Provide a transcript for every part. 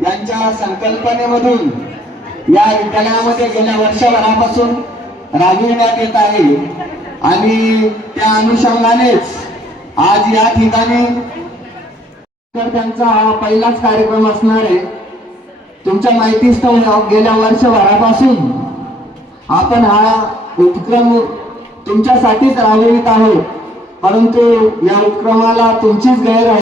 यांच्या संकल्पनेमधून या विद्यालयामध्ये गेल्या वर्षभरापासून राबविण्यात येत आहे आणि त्या अनुषंगानेच आज या ठिकाणी त्यांचा हा पहिलाच कार्यक्रम असणार आहे। तुमच्या माहितीस्तव गेल्या वर्षभरापासून आपण हा उपक्रम तुमच्यासाठीच राबवित आहोत, परंतु या उपक्रमाला तुमचीच गैर आहे।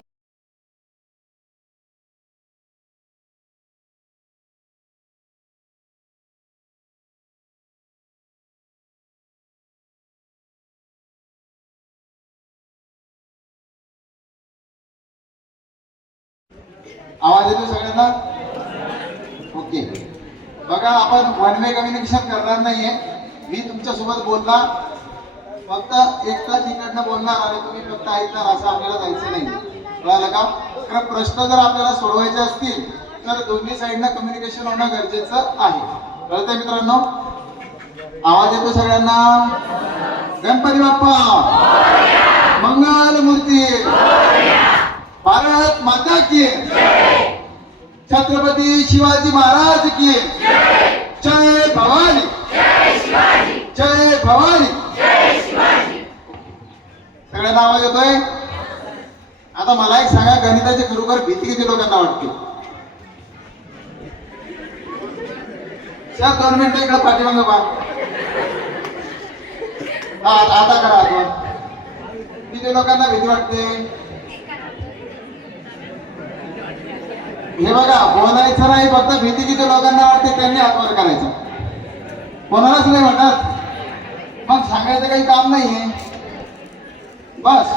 आवाज येतो सगळ्यांना? ओके, बघा आपण वन वे कम्युनिकेशन करणार नाहीये। मी तुमच्या सोबत बोलला, फक्त एकटाच इकडनं बोलणार आणि तुम्ही फक्त ऐकणार, असं आपल्याला जायचं नाही, कळलं का? कारण प्रश्न जर आपल्याला सोडवायचे असतील तर दोन्ही साईडनं कम्युनिकेशन होणं गरजेचं आहे। कळतंय मित्रांनो? आवाज येतो सगळ्यांना? गणपती बाप्पा मंगल मूर्ती, भारत माता की, छत्रपती शिवाजी महाराज की जय भवानी, जय भवानी। सगळ्यांना आवाज येतोय? आता मला एक सांगा, गणिताची खरोखर भीती किती लोकांना वाटते? सर 2 मिनिटं इकडे पाठीमागं बा। आता करा आता। किती लोकांना भीती वाटते? हे बघा, बोलायचं नाही, फक्त भीती किती लोकांना वाटते त्यांनी हातवर करायचं, कोणालाच नाही वाटत, मग सांगायचं काही काम नाहीये बस।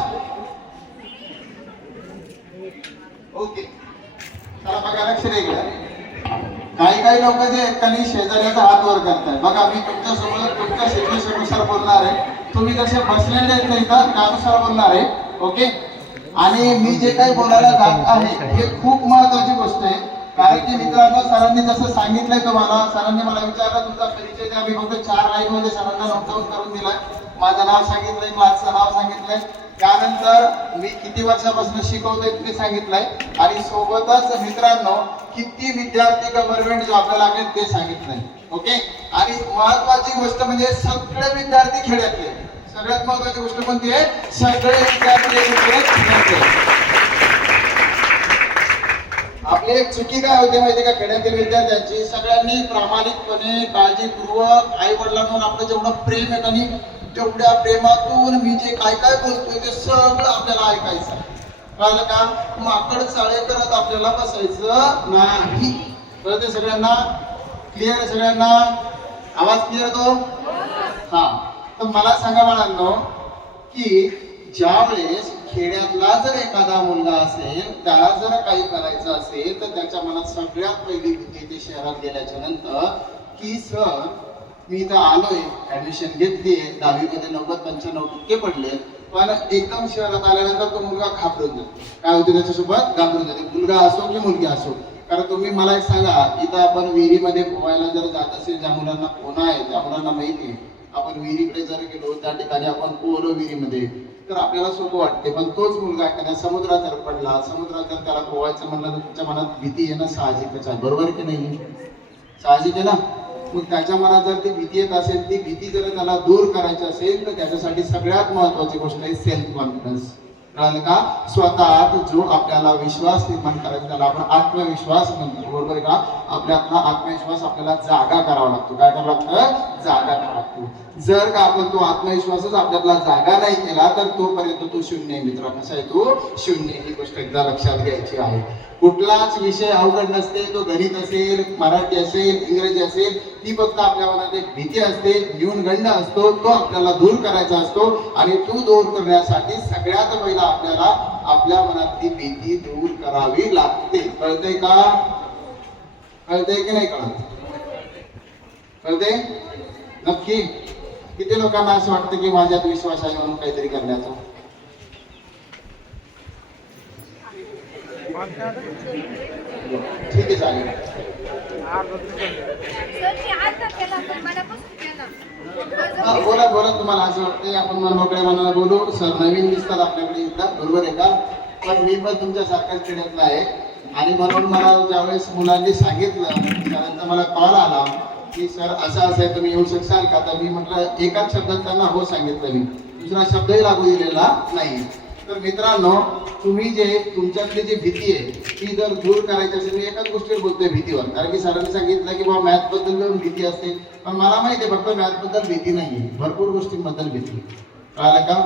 ओके, चला बघा, लक्ष द्या। काही लोक जे त्यांनी शेजाऱ्याचा हात वर करताय, बघा मी तुमच्यासोबत तुमच्या सिच्युएशननुसार बोलणार आहे, तुम्ही जसे बसलेले आहेत इथं त्यानुसार बोलणार आहे, ओके? आणि मी जे काही बोलायला जात आहे हे खूप महत्वाची गोष्ट आहे, कारण की मित्रांनो सरांनी जसं सांगितलंय तुम्हाला, सरांनी मला विचारलं तुमचा परिचय द्या, मी फक्त 4 लाईन मध्ये सरांना नोट डाऊन करून दिलाय। माझं नाव सांगितलंय, क्लासचं नाव सांगितलंय, त्यानंतर मी किती वर्षापासून शिकवतोय ते सांगितलंय, आणि सोबतच मित्रांनो किती विद्यार्थी गव्हर्नमेंट जॉबला लागले ते सांगितलंय, ओके? आणि महत्वाची गोष्ट म्हणजे सगळे विद्यार्थी खेड्यातले, सगळ्यात महत्वाची गोष्ट कोणती आहे? सगळे विद्यार्थी। आपली एक चुकी काय होते माहिती का खेड्यातील विद्यार्थ्यांची? सगळ्यांनी प्रामाणिकपणे काळजीपूर्वक आई वडिलांवर आपलं जेवढं प्रेम आहे आणि तेवढ्या प्रेमातून मी जे काय काय बोलतोय ते सगळं आपल्याला ऐकायचं, कळलं का? माकड चाळे करत आपल्याला बसायचं नाही, कळते सगळ्यांना? क्लिअर आहे सगळ्यांना? आवाज क्लिअर तो? हा, तर मला सांगा बाळांनो की ज्या वेळेस खेड्यातला जर एखादा मुलगा असेल, त्याला जर काही करायचं असेल तर त्याच्या मनात सगळ्यात पहिली भीती ते शहरात गेल्याच्या नंतर की सर मी इथं आलोय, ऍडमिशन घेतली, 10वी मध्ये 90-95% पडले, पण एकदम शहरात आल्यानंतर तो मुलगा घाबरून जातो। काय होते त्याच्यासोबत? घाबरून जाते, मुलगा असो की मुलगी असो। कारण तुम्ही मला एक सांगा, इथं आपण विहिरीमध्ये पोहायला जर जात असेल, ज्या मुलांना पोहणं आहे त्या मुलांना माहिती आहे, आपण विहिरीकडे जर गेलो त्या ठिकाणी आपण पोहलो विहिरीमध्ये तर आपल्याला सोपं वाटते, पण तोच मुलगा एखाद्या समुद्रात जर पडला, समुद्रात जर त्याला पोहायचं म्हणलं तर त्याच्या मनात भीती येणं साहजिकच आहे, बरोबर की नाही? साहजिक आहे ना? मग त्याच्या मनात जर ती भीती येत असेल, ती भीती जर त्याला दूर करायची असेल तर त्याच्यासाठी सगळ्यात महत्वाची गोष्ट आहे सेल्फ कॉन्फिडन्स, कळलं का? स्वतः जो आपल्याला विश्वास निर्माण करायचा त्याला आपण आत्मविश्वास म्हणतो, बरोबर का? आपल्यातला आत्मविश्वास आपल्याला जागा करावा लागतो। काय करावं लागतं? जागा करावा लागतो। जर का आपण तो आत्मविश्वासच आपल्याला जागा नाही केला तर तोपर्यंत तो शून्य आहे मित्रांनो। कसा आहे तो? शून्य। ही गोष्ट एकदा लक्षात घ्यायची आहे। कुठलाच विषय अवघड नसते, तो गणित असेल, मराठी असेल, इंग्रजी असेल, ती फक्त आपल्या मनात एक भीती असते, न्यूनगंड असतो, तो आपल्याला दूर करायचा असतो, आणि तो दूर करण्यासाठी सगळ्यात पहिला आपल्याला आपल्या मनात ती भीती दूर करावी लागते। कळतंय का? कळतंय की नाही कळत? कळतंय नक्की? किती लोकांना असं वाटतं की माझ्यात विश्वास आहे म्हणून काहीतरी करण्याचा? ठीक आहे, चालेल। बोला बोला, तुम्हाला असं वाटतंय आपण मनमोकळ्या मनाला बोलू? सर नवीन दिसतात आपल्याकडे इथं, बरोबर आहे का? पण मी पण तुमच्या सारखाच खेड्यातला आहे, आणि म्हणून मला ज्यावेळेस मुलांनी सांगितलं, सरांचा मला कॉल आला की सर असं आहे, तुम्ही येऊ शकाल का? तर मी म्हटलं एकाच शब्दात त्यांना हो सांगितलं, मी दुसरा शब्दही लागू दिलेला नाही. तर मित्रांनो, तुम्ही जे तुमच्यातली जी भीती आहे ती जर दूर करायची असेल, मी एकाच गोष्टीवर बोलतोय भीतीवर, कारण की सरांनी सांगितलं की बाबा मॅथ बद्दल भीती असते, पण मला माहिती आहे फक्त मॅथ बद्दल भीती नाही, भरपूर गोष्टींबद्दल भीती. कळालं का?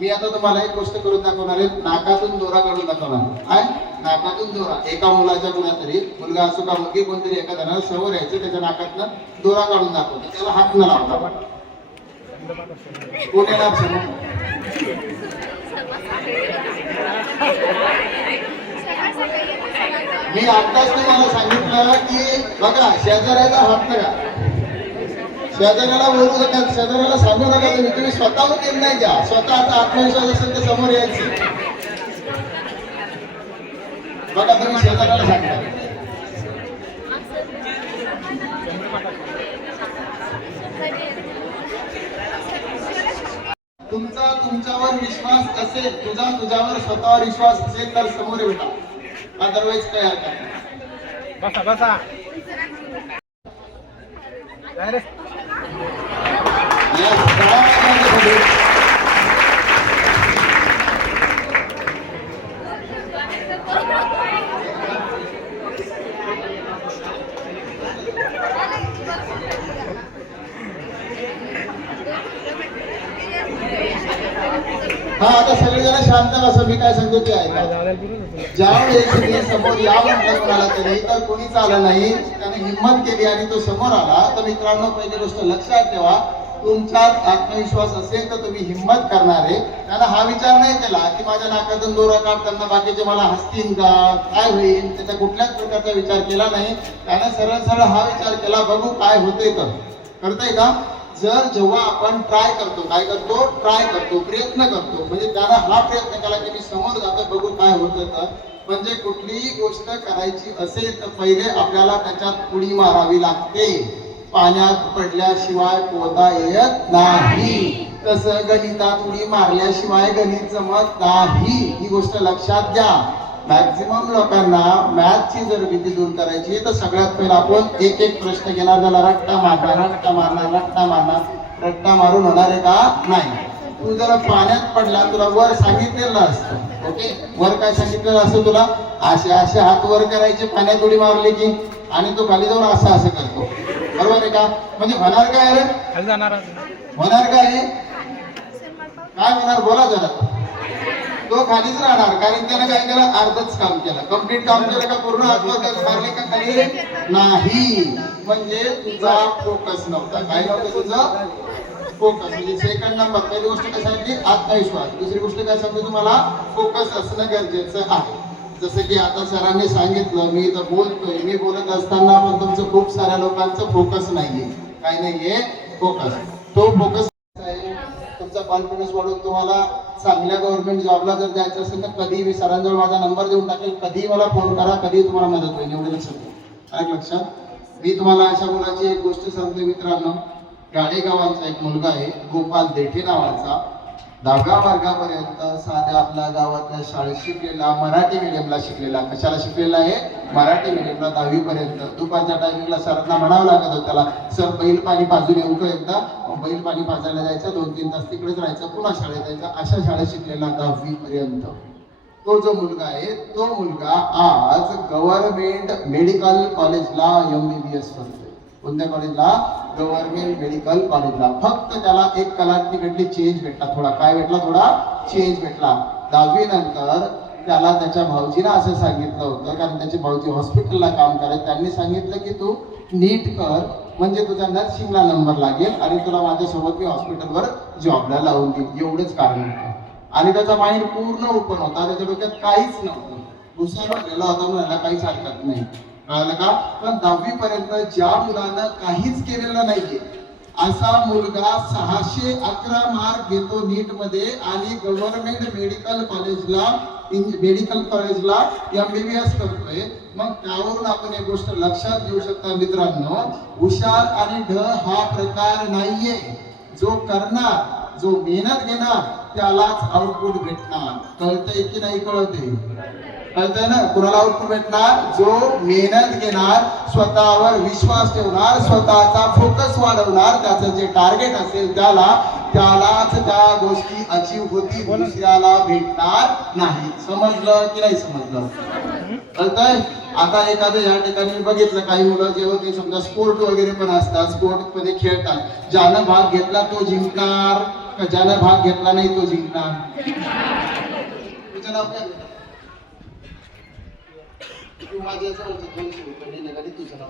मी आता तुम्हाला एक गोष्ट करून दाखवणार आहे, नाकातून दोरा काढून दाखवणार. काय? नाकातून दोरा. एका मुलाच्या कुणातरी, मुलगा असो का मुलगी, कोणतरी एका जणाला समोर यायचं, त्याच्या नाकातनं दोरा काढून दाखवतो, त्याला हात न लावता. कोण येणार समोर? मी आत्ताच तुम्हाला सांगितलं की बघा, शेजाऱ्याला हात नका, शेजाऱ्याला बोलू नका, शेजाऱ्याला सांगू नका, तुम्ही स्वतःहून निर्णय घ्या. स्वतःचा आत्मविश्वास असेल तर समोर यायचं. बघा, तुम्ही शेजाऱ्याला सांगता. तुमचा तुमच्यावर विश्वास असेल, तुझ्यावर स्वतःवर विश्वास असेल तर समोर येता, अदरवाईज काय हरकत नाही. बसा बसा. हा, आता सगळेजण शांत बसा, मी काय सांगतो ते ऐका. ज्यावेळेस मी समोर या म्हटलं कोणाला तरी, तर कोणीच आलं नाही, त्याने हिंमत केली आणि तो समोर आला, तर मित्रांनो पहिली गोष्ट लक्षात ठेवा, तुमच्यात आत्मविश्वास असेल तर तुम्ही हिंमत करणार आहे. त्यानं हा विचार नाही केला की माझ्या नाकातून दोरा काढताना बाकीचे मला हसतील का, काय होईल, त्याचा कुठल्याच प्रकारचा विचार केला नाही. त्यानं सरळ सरळ हा विचार केला, बघू काय होतंय. तर करताय का? जर जेव्हा आपण ट्राय करतो, काय करतो? ट्राय करतो, प्रयत्न करतो, म्हणजे त्यानं हा प्रयत्न केला की मी समोर जातो, बघू काय होतं. तर म्हणजे कुठलीही गोष्ट करायची असेल तर पहिले आपल्याला त्याच्यात उडी मारावी लागते. पाण्यात पडल्याशिवाय पोहता येत नाही, तसं गणितात उडी मारल्याशिवाय गणित जमत नाही. ही गोष्ट लक्षात घ्या. मॅक्झिमम लोकांना मॅथची जर भीती दूर करायची तर सगळ्यात पहिला आपण एक एक प्रश्न घेणार, त्याला रट्टा मारणार, रट्टा मारणार, रट्टा मारणार. रट्टा मारून होणार आहे का? नाही. तू जर पाण्यात पडला, तुला वर सांगितलेलं असतं, ओके, वर काय सांगितलेलं असतं तुला? असे असे हात वर करायचे पाण्यात उडी मारली की, आणि तो खाली जाऊन असं असं करतो, बरोबर आहे का? म्हणजे होणार काय रे? होणार काय? काय होणार? बोला जरा. तो खालीच राहणार, कारण त्याने काय केलं? अर्धच काम केलं. कम्प्लीट काम केलं का? पूर्ण आत्महत्या मारली का खाली? नाही. म्हणजे तुझा फोकस नव्हता. काय नव्हतं तुझं? फोकस. म्हणजे सेकंड नंबर, पहिली गोष्ट काय सांगितली? आत्मविश्वास. दुसरी गोष्ट काय सांगतो तुम्हाला? फोकस असणं गरजेचं आहे. जसं की आता सरांनी सांगितलं, मी इथं बोलतोय, मी बोलत असताना पण तुमचं खूप साऱ्या लोकांचं फोकस नाहीये. काय नाहीये? फोकस. तो फोकस आहे. तुमचा कॉन्फिडन्स वाढवून तुम्हाला चांगल्या गव्हर्नमेंट जॉबला जर जायचं असेल तर कधी मी सरांजवळ माझा नंबर देऊन टाकेल, कधी मला फोन करा, कधी तुम्हाला मदत होईल. एवढं लक्षात. लक्षात. मी तुम्हाला अशा मुलाची एक गोष्ट सांगतो मित्रांनो. गाडेगावांचा एक मुलगा आहे, गोपाल देठे नावाचा, 10व्या वर्गापर्यंत साध्या आपल्या गावातल्या शाळेत शिकलेला, मराठी मीडियमला शिकलेला. कशाला शिकलेला आहे? मराठी मीडियमला 10वी पर्यंत. दुपारच्या टायमिंगला सरांना म्हणावं लागत होतं त्याला, सर बैल पाणी पाजून येऊ का एकदा? बैल पाणी पाजायला जायचं, 2-3 तास तिकडेच राहायचं, पुन्हा शाळेत जायचं. अशा शाळेत शिकलेला 10वी पर्यंत. तो जो मुलगा आहे, तो मुलगा आज गव्हर्नमेंट मेडिकल कॉलेजला MBBS करतोय. कोणत्या कॉलेजला? गव्हर्नमेंट मेडिकल कॉलेजला. फक्त त्याला एक कलाटणी भेटली, चेंज भेटला थोडा. काय भेटला? थोडा चेंज भेटला. 10वी नंतर त्याला त्याच्या भाऊजीनं असं सांगितलं होतं, कारण त्याचे भाऊजी हॉस्पिटलला काम करत, त्यांनी सांगितलं की तू नीट कर, म्हणजे तुझ्या नर्सिंगला नंबर लागेल आणि तुला माझ्यासोबत मी हॉस्पिटलवर जॉबला लावून देईल. एवढंच कारण होतं. आणि त्याचा माइंड पूर्ण ओपन होता, त्याच्या डोक्यात काहीच नव्हतं. दुसरा गेला होता म्हणायला काहीच हरकत नाही. कळलं का? पण 10वी पर्यंत ज्या मुलानं काहीच केलेलं नाहीये असा मुलगा 611 मार्क घेतो नीट मध्ये आणि गव्हर्नमेंट मेडिकल कॉलेजला MBBS करतोय. मग त्यावरून आपण एक गोष्ट लक्षात घेऊ शकता मित्रांनो, हुशार आणि ढ हा प्रकार नाहीये. जो करणार, जो मेहनत घेणार त्यालाच आउटपुट भेटणार. कळतंय की नाही? कळतंय. कळतंय ना? कुणाला आउटपुट भेटणार? जो मेहनत घेणार, स्वतःवर विश्वास ठेवणार, स्वतःचा फोकस वाढवणार, त्याचं जे टार्गेट असेल त्यालाच त्या गोष्टी अचीव होती, दुसऱ्याला भेटणार नाही. समजलं की नाही समजलं? कळतंय? आता एखादं या ठिकाणी बघितलं काही मुलं जेव्हा ते समजा स्पोर्ट वगैरे पण असतात, स्पोर्ट मध्ये खेळतात, ज्यानं भाग घेतला तो जिंकणार का ज्यानं भाग घेतला नाही तो जिंकणार? तुझं नाव काय? तू माझ्या जवळचं 200 रुपये निघाली, तुझं नाव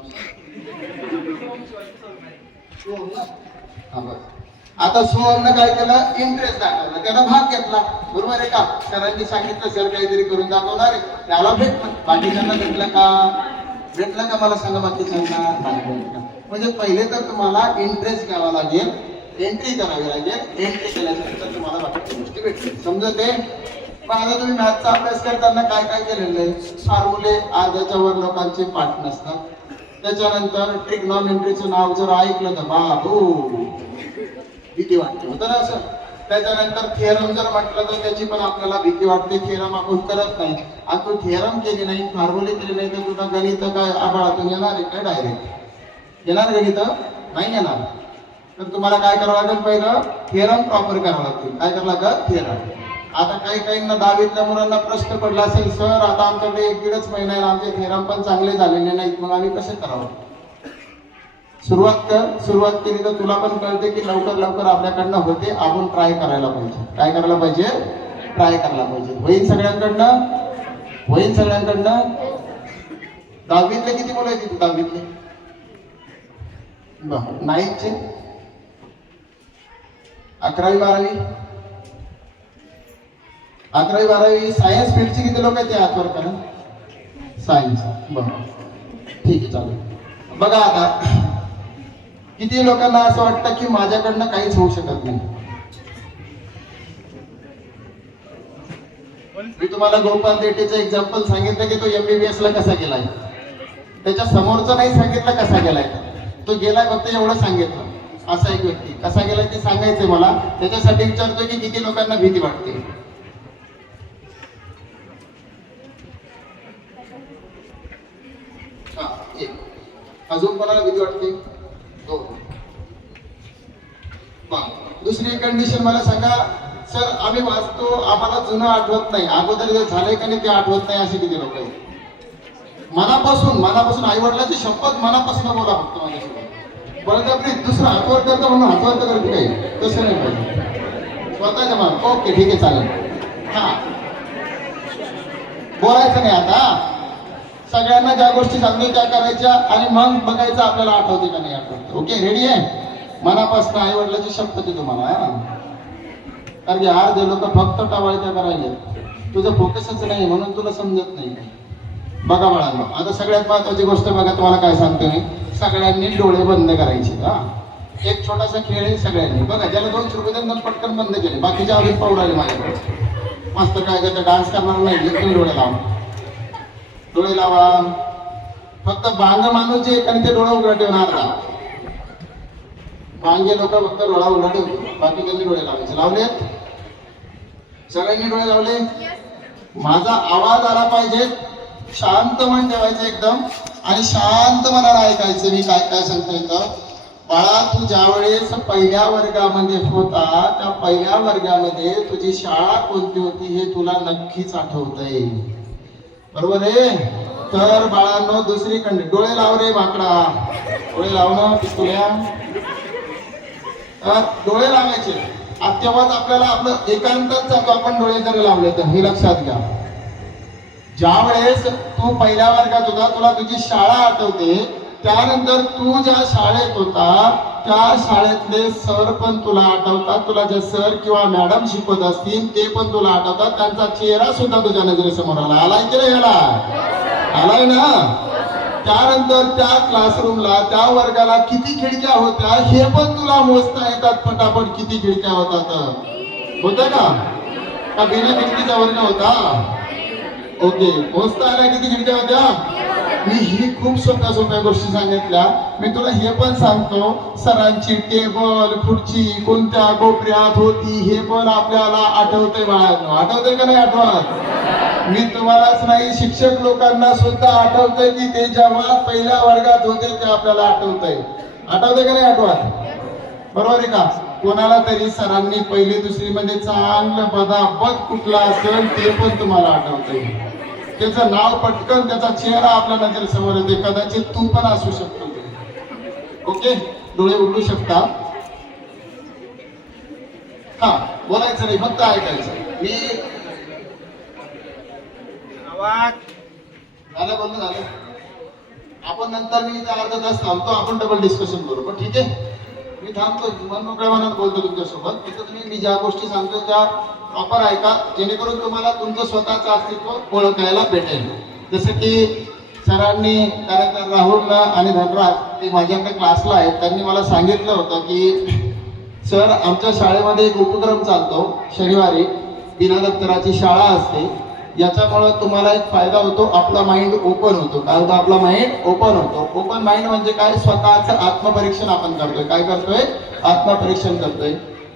सोहम ना? हा बस. आता सोहमनं काय केलं? इंटरेस्ट दाखवला, त्यानं भाग घेतला, बरोबर आहे का? सरांनी सांगितलं सर काहीतरी करून दाखवणार आहे, त्याला भेटलं. बाकीच्यांना भेटलं का? भेटलं का? मला सांगा बाकीच्यांना. म्हणजे पहिले तर तुम्हाला इंटरेस्ट घ्यावा लागेल, एंट्री करावी लागेल, एंट्री केल्यानंतर तुम्हाला बाकीच्या गोष्टी भेटतील. समजत आहे? पण आता तुम्ही मॅथचा अभ्यास करताना काय काय केलेलं आहे? फॉर्म्युले अर्ध्याच्या वर लोकांचे पाठ नसतात. त्याच्यानंतर ट्रिग्नॉमेट्रीचं नाव जर ऐकलं तर बाबू भीती वाटते, होतं ना असं? त्याच्यानंतर थिअरम जर म्हटलं तर त्याची पण आपल्याला भीती वाटते, थिअरम आपण करत नाही. आणि तू थिअरम केली नाही, फॉर्म्युले केले नाही तर तुला गणित काय आबाळातून येणार आहे काय? डायरेक्ट येणार गणित? नाही येणार. तर तुम्हाला काय करावं लागेल? पहिलं थिअरम प्रॉपर करावं लागतील. काय करावं लागेल? थिअरम. आता काही काहींना 10वीतल्या मुलांना प्रश्न पडला असेल, सर आता आमच्याकडे 1-1.5 महिना आहे, आमचे थेरम पण चांगले झालेले नाहीत, मग आम्ही कसं करावं? सुरुवात केली तर तुला पण कळते की लवकर आपल्याकडनं होते, आपण ट्राय करायला पाहिजे. काय करायला पाहिजे? ट्राय करायला पाहिजे. होईल सगळ्यांकडनं? होईल सगळ्यांकडनं? 10वीतले किती मुलं आहेत? 10वीतले 9चे 11वी 12वी सायन्स फील्डची किती लोक आहेत ते हातवर करा. सायन्स, बरं ठीक आहे, चालेल. बघा आता किती लोकांना असं वाटतं की माझ्याकडनं काहीच होऊ शकत नाही. मी तुम्हाला गोपाल देटेचं एक्झाम्पल सांगितलं की तो MBBS ला कसा गेलाय, त्याच्या समोरचं नाही सांगितलं कसा गेलाय. तो गेलाय फक्त एवढं सांगितलं. असा एक व्यक्ती कसा गेलाय ते सांगायचंय मला. त्याच्यासाठी विचारतोय की किती लोकांना भीती वाटते. अजून कोणाला भीती वाटते? हो. दुसरी कंडिशन मला सांगा, सर आम्ही वाचतो, आम्हाला जुनं आठवत नाही, अगोदर जे झालंय का नाही ते आठवत नाही, असे किती लोक आहेत? मनापासून आई वडिलांची शपथ मनापासून बोला फक्त माझ्यासोबत. बळजबरी दुसरं हातवर करतो म्हणून हातवर करतो काही तसं नाही पाहिजे. स्वतःच्या मनात ओके ठीक आहे चालेल. हा बोलायचं नाही. आता सगळ्यांना ज्या गोष्टी सांगतो त्या करायच्या आणि मग बघायचं आपल्याला आठवते का नाही आठवते. ओके रेडी आहे? मनापासून आई वडिलांची शपथ आहे तुम्हाला. कारण की अर्धे लोक फक्त टावाळत्या करायला, तुझं फोकसच नाही म्हणून तुला समजत नाही. बघा बाळांनो, आता सगळ्यात महत्वाची गोष्ट बघा, तुम्हाला काय सांगतो मी, सगळ्यांनी डोळे बंद करायचे. हा एक छोटासा खेळ आहे सगळ्यांनी. बघा ज्याला 200 रुपये त्यांना पटकन बंद केले, बाकीचे अजून पाहू राहिले माझ्याकडे. मस्त काय करता, डान्स करणार नाही, तुम्ही डोळे लावा, डोळे लावा. फक्त बांग माणूस जे आणि ते डोळा उघडा ठेवणार ना. बांगे लोक फक्त डोळा उघडा ठेवतो, बाकी त्यांनी डोळे लावायचे. लावलेत? सगळ्यांनी डोळे लावले? माझा आवाज आला पाहिजे, शांत मन ठेवायचं एकदम आणि शांत मनाला ऐकायचं मी काय काय सांगतो इथं. बाळा तू ज्यावेळेस पहिल्या वर्गामध्ये होता, त्या पहिल्या वर्गामध्ये तुझी शाळा कोणती होती हे तुला नक्कीच आठवतंय, बरोबर आहे? तर बाळांनो दुसरी डोळे लाव रे माकडा, डोळे लावणं पिस्तुल्या, डोळे लावायचे. तेव्हाच आपल्याला आपलं एकांतच जातो आपण डोळे जरी लावले तर. हे लक्षात घ्या, ज्या वेळेस तू पहिल्या वर्गात होता तुला तुझी शाळा आठवते, त्यानंतर तू ज्या शाळेत होता त्या शाळेतले सर पण तुला आठवतात, तुला जे सर किंवा मॅडम शिकवत असतील ते पण तुला आठवतात, त्यांचा चेहरा सुद्धा तुझ्या नजरेसमोर आला. आलाय की नाही? आलाय ना? त्यानंतर त्या क्लासरूमला त्या वर्गाला किती खिडक्या होत्या हे पण तुला मोजता येतात पटापट. किती खिडक्या होतात? होत्या का बिना खिडकीचा वर्ग होता? ओके, मोजता आल्या किती खिडक्या होत्या? मी ही खूप सोप्या गोष्टी सांगितल्या. मी तुला हे पण सांगतो, सरांची टेबल खुर्ची कोणत्या कोपऱ्यात होती हे पण आपल्याला आठवतंय बाळांनो. आठवतंय का नाही आठवत? मी तुम्हालाच नाही शिक्षक लोकांना सुद्धा आठवतंय की ते जेव्हा पहिल्या वर्गात होते ते आपल्याला आठवतंय का नाही आठवत बरोबर आहे का कोणाला तरी सरांनी पहिली दुसरी मध्ये चांगलं बदाबद कुठला असेल ते पण तुम्हाला आठवतंय त्याचं नाव पटकन त्याचा चेहरा आपल्या नजरेसमोर येते कदाचित तू पण असू शकतो ओके डोळे उघडू शकता हा बोलायचं नाही फक्त ऐकायचं मी झालं आपण नंतर मी अर्धा तास थांबतो आपण डबल डिस्कशन करू पण ठीक आहे मी थांबतो मन मोकळ्या मनात बोलतो तुमच्यासोबत तिथं तुम्ही मी ज्या गोष्टी सांगतो त्या प्रॉपर ऐका जेणेकरून तुम्हाला तुमचं स्वतःचं अस्तित्व ओळखायला भेटेल जसं की सरांनी त्यानंतर राहुलला आणि धनराज ते माझ्याकडे क्लासला आहेत त्यांनी मला सांगितलं होतं की सर आमच्या शाळेमध्ये एक उपक्रम चालतो शनिवारी बिना दप्तराची शाळा असते याच्यामुळे तुम्हाला एक फायदा होतो आपला माइंड ओपन होतो काय होतं आपला माइंड ओपन होतो ओपन माइंड म्हणजे काय स्वतःचं आत्मपरीक्षण आपण करतोय काय करतोय आत्मपरीक्षण करतोय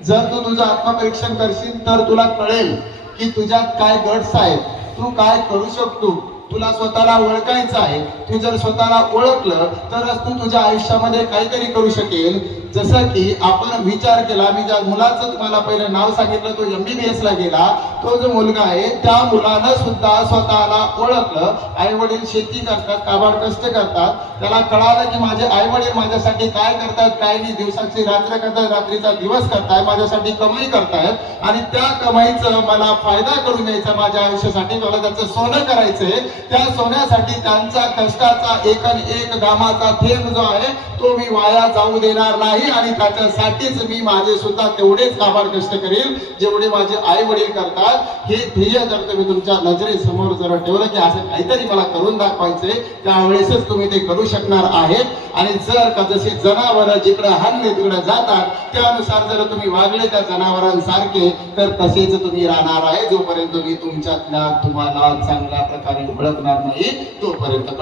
जर तू तुझं आत्मपरीक्षण करशील तर तुला कळेल की तुझ्यात काय गट्स आहेत तू काय करू शकतो तुला स्वतःला ओळखायचं आहे तू जर स्वतःला ओळखलं तरच तू तुझ्या आयुष्यामध्ये काहीतरी करू शकेल जसं की आपण विचार केला मी ज्या मुलाचं तुम्हाला पहिलं नाव सांगितलं तो MBBS ला गेला तो जो मुलगा आहे त्या मुलानं सुद्धा स्वतःला ओळखलं आई वडील शेती करतात काबाड कष्ट करतात त्याला कळालं की माझे आई वडील माझ्यासाठी काय करतात काय नाही दिवसाची रात्र करतात रात्रीचा दिवस करताय माझ्यासाठी कमाई करतायत आणि त्या कमाईचं मला फायदा करून द्यायचा माझ्या आयुष्यासाठी मला त्याचं सोनं करायचंय त्या सोन्यासाठी त्यांचा कष्टाचा एक आणि एक घामाचा थेंब जो आहे तो मी वाया जाऊ देणार नाही आणि त्याच्यासाठीच मी माझे सुद्धा तेवढेच काबाड कष्ट करेल जेवढे माझे आई वडील करतात हे ध्येय जर तुम्ही तुमच्या नजरेसमोर जर ठेवलं की असं काहीतरी मला करून दाखवायचंय त्यावेळेसच तुम्ही ते करू शकणार आहेत आणि जर का जसे जनावर जिकडे हल्ले तिकडे जातात त्यानुसार जर तुम्ही वागले त्या जनावरांसारखे तर तसेच तुम्ही राहणार आहे जोपर्यंत तुम्ही तुमच्यातल्या तुम्हाला चांगल्या प्रकारे ओळखणार नाही तोपर्यंत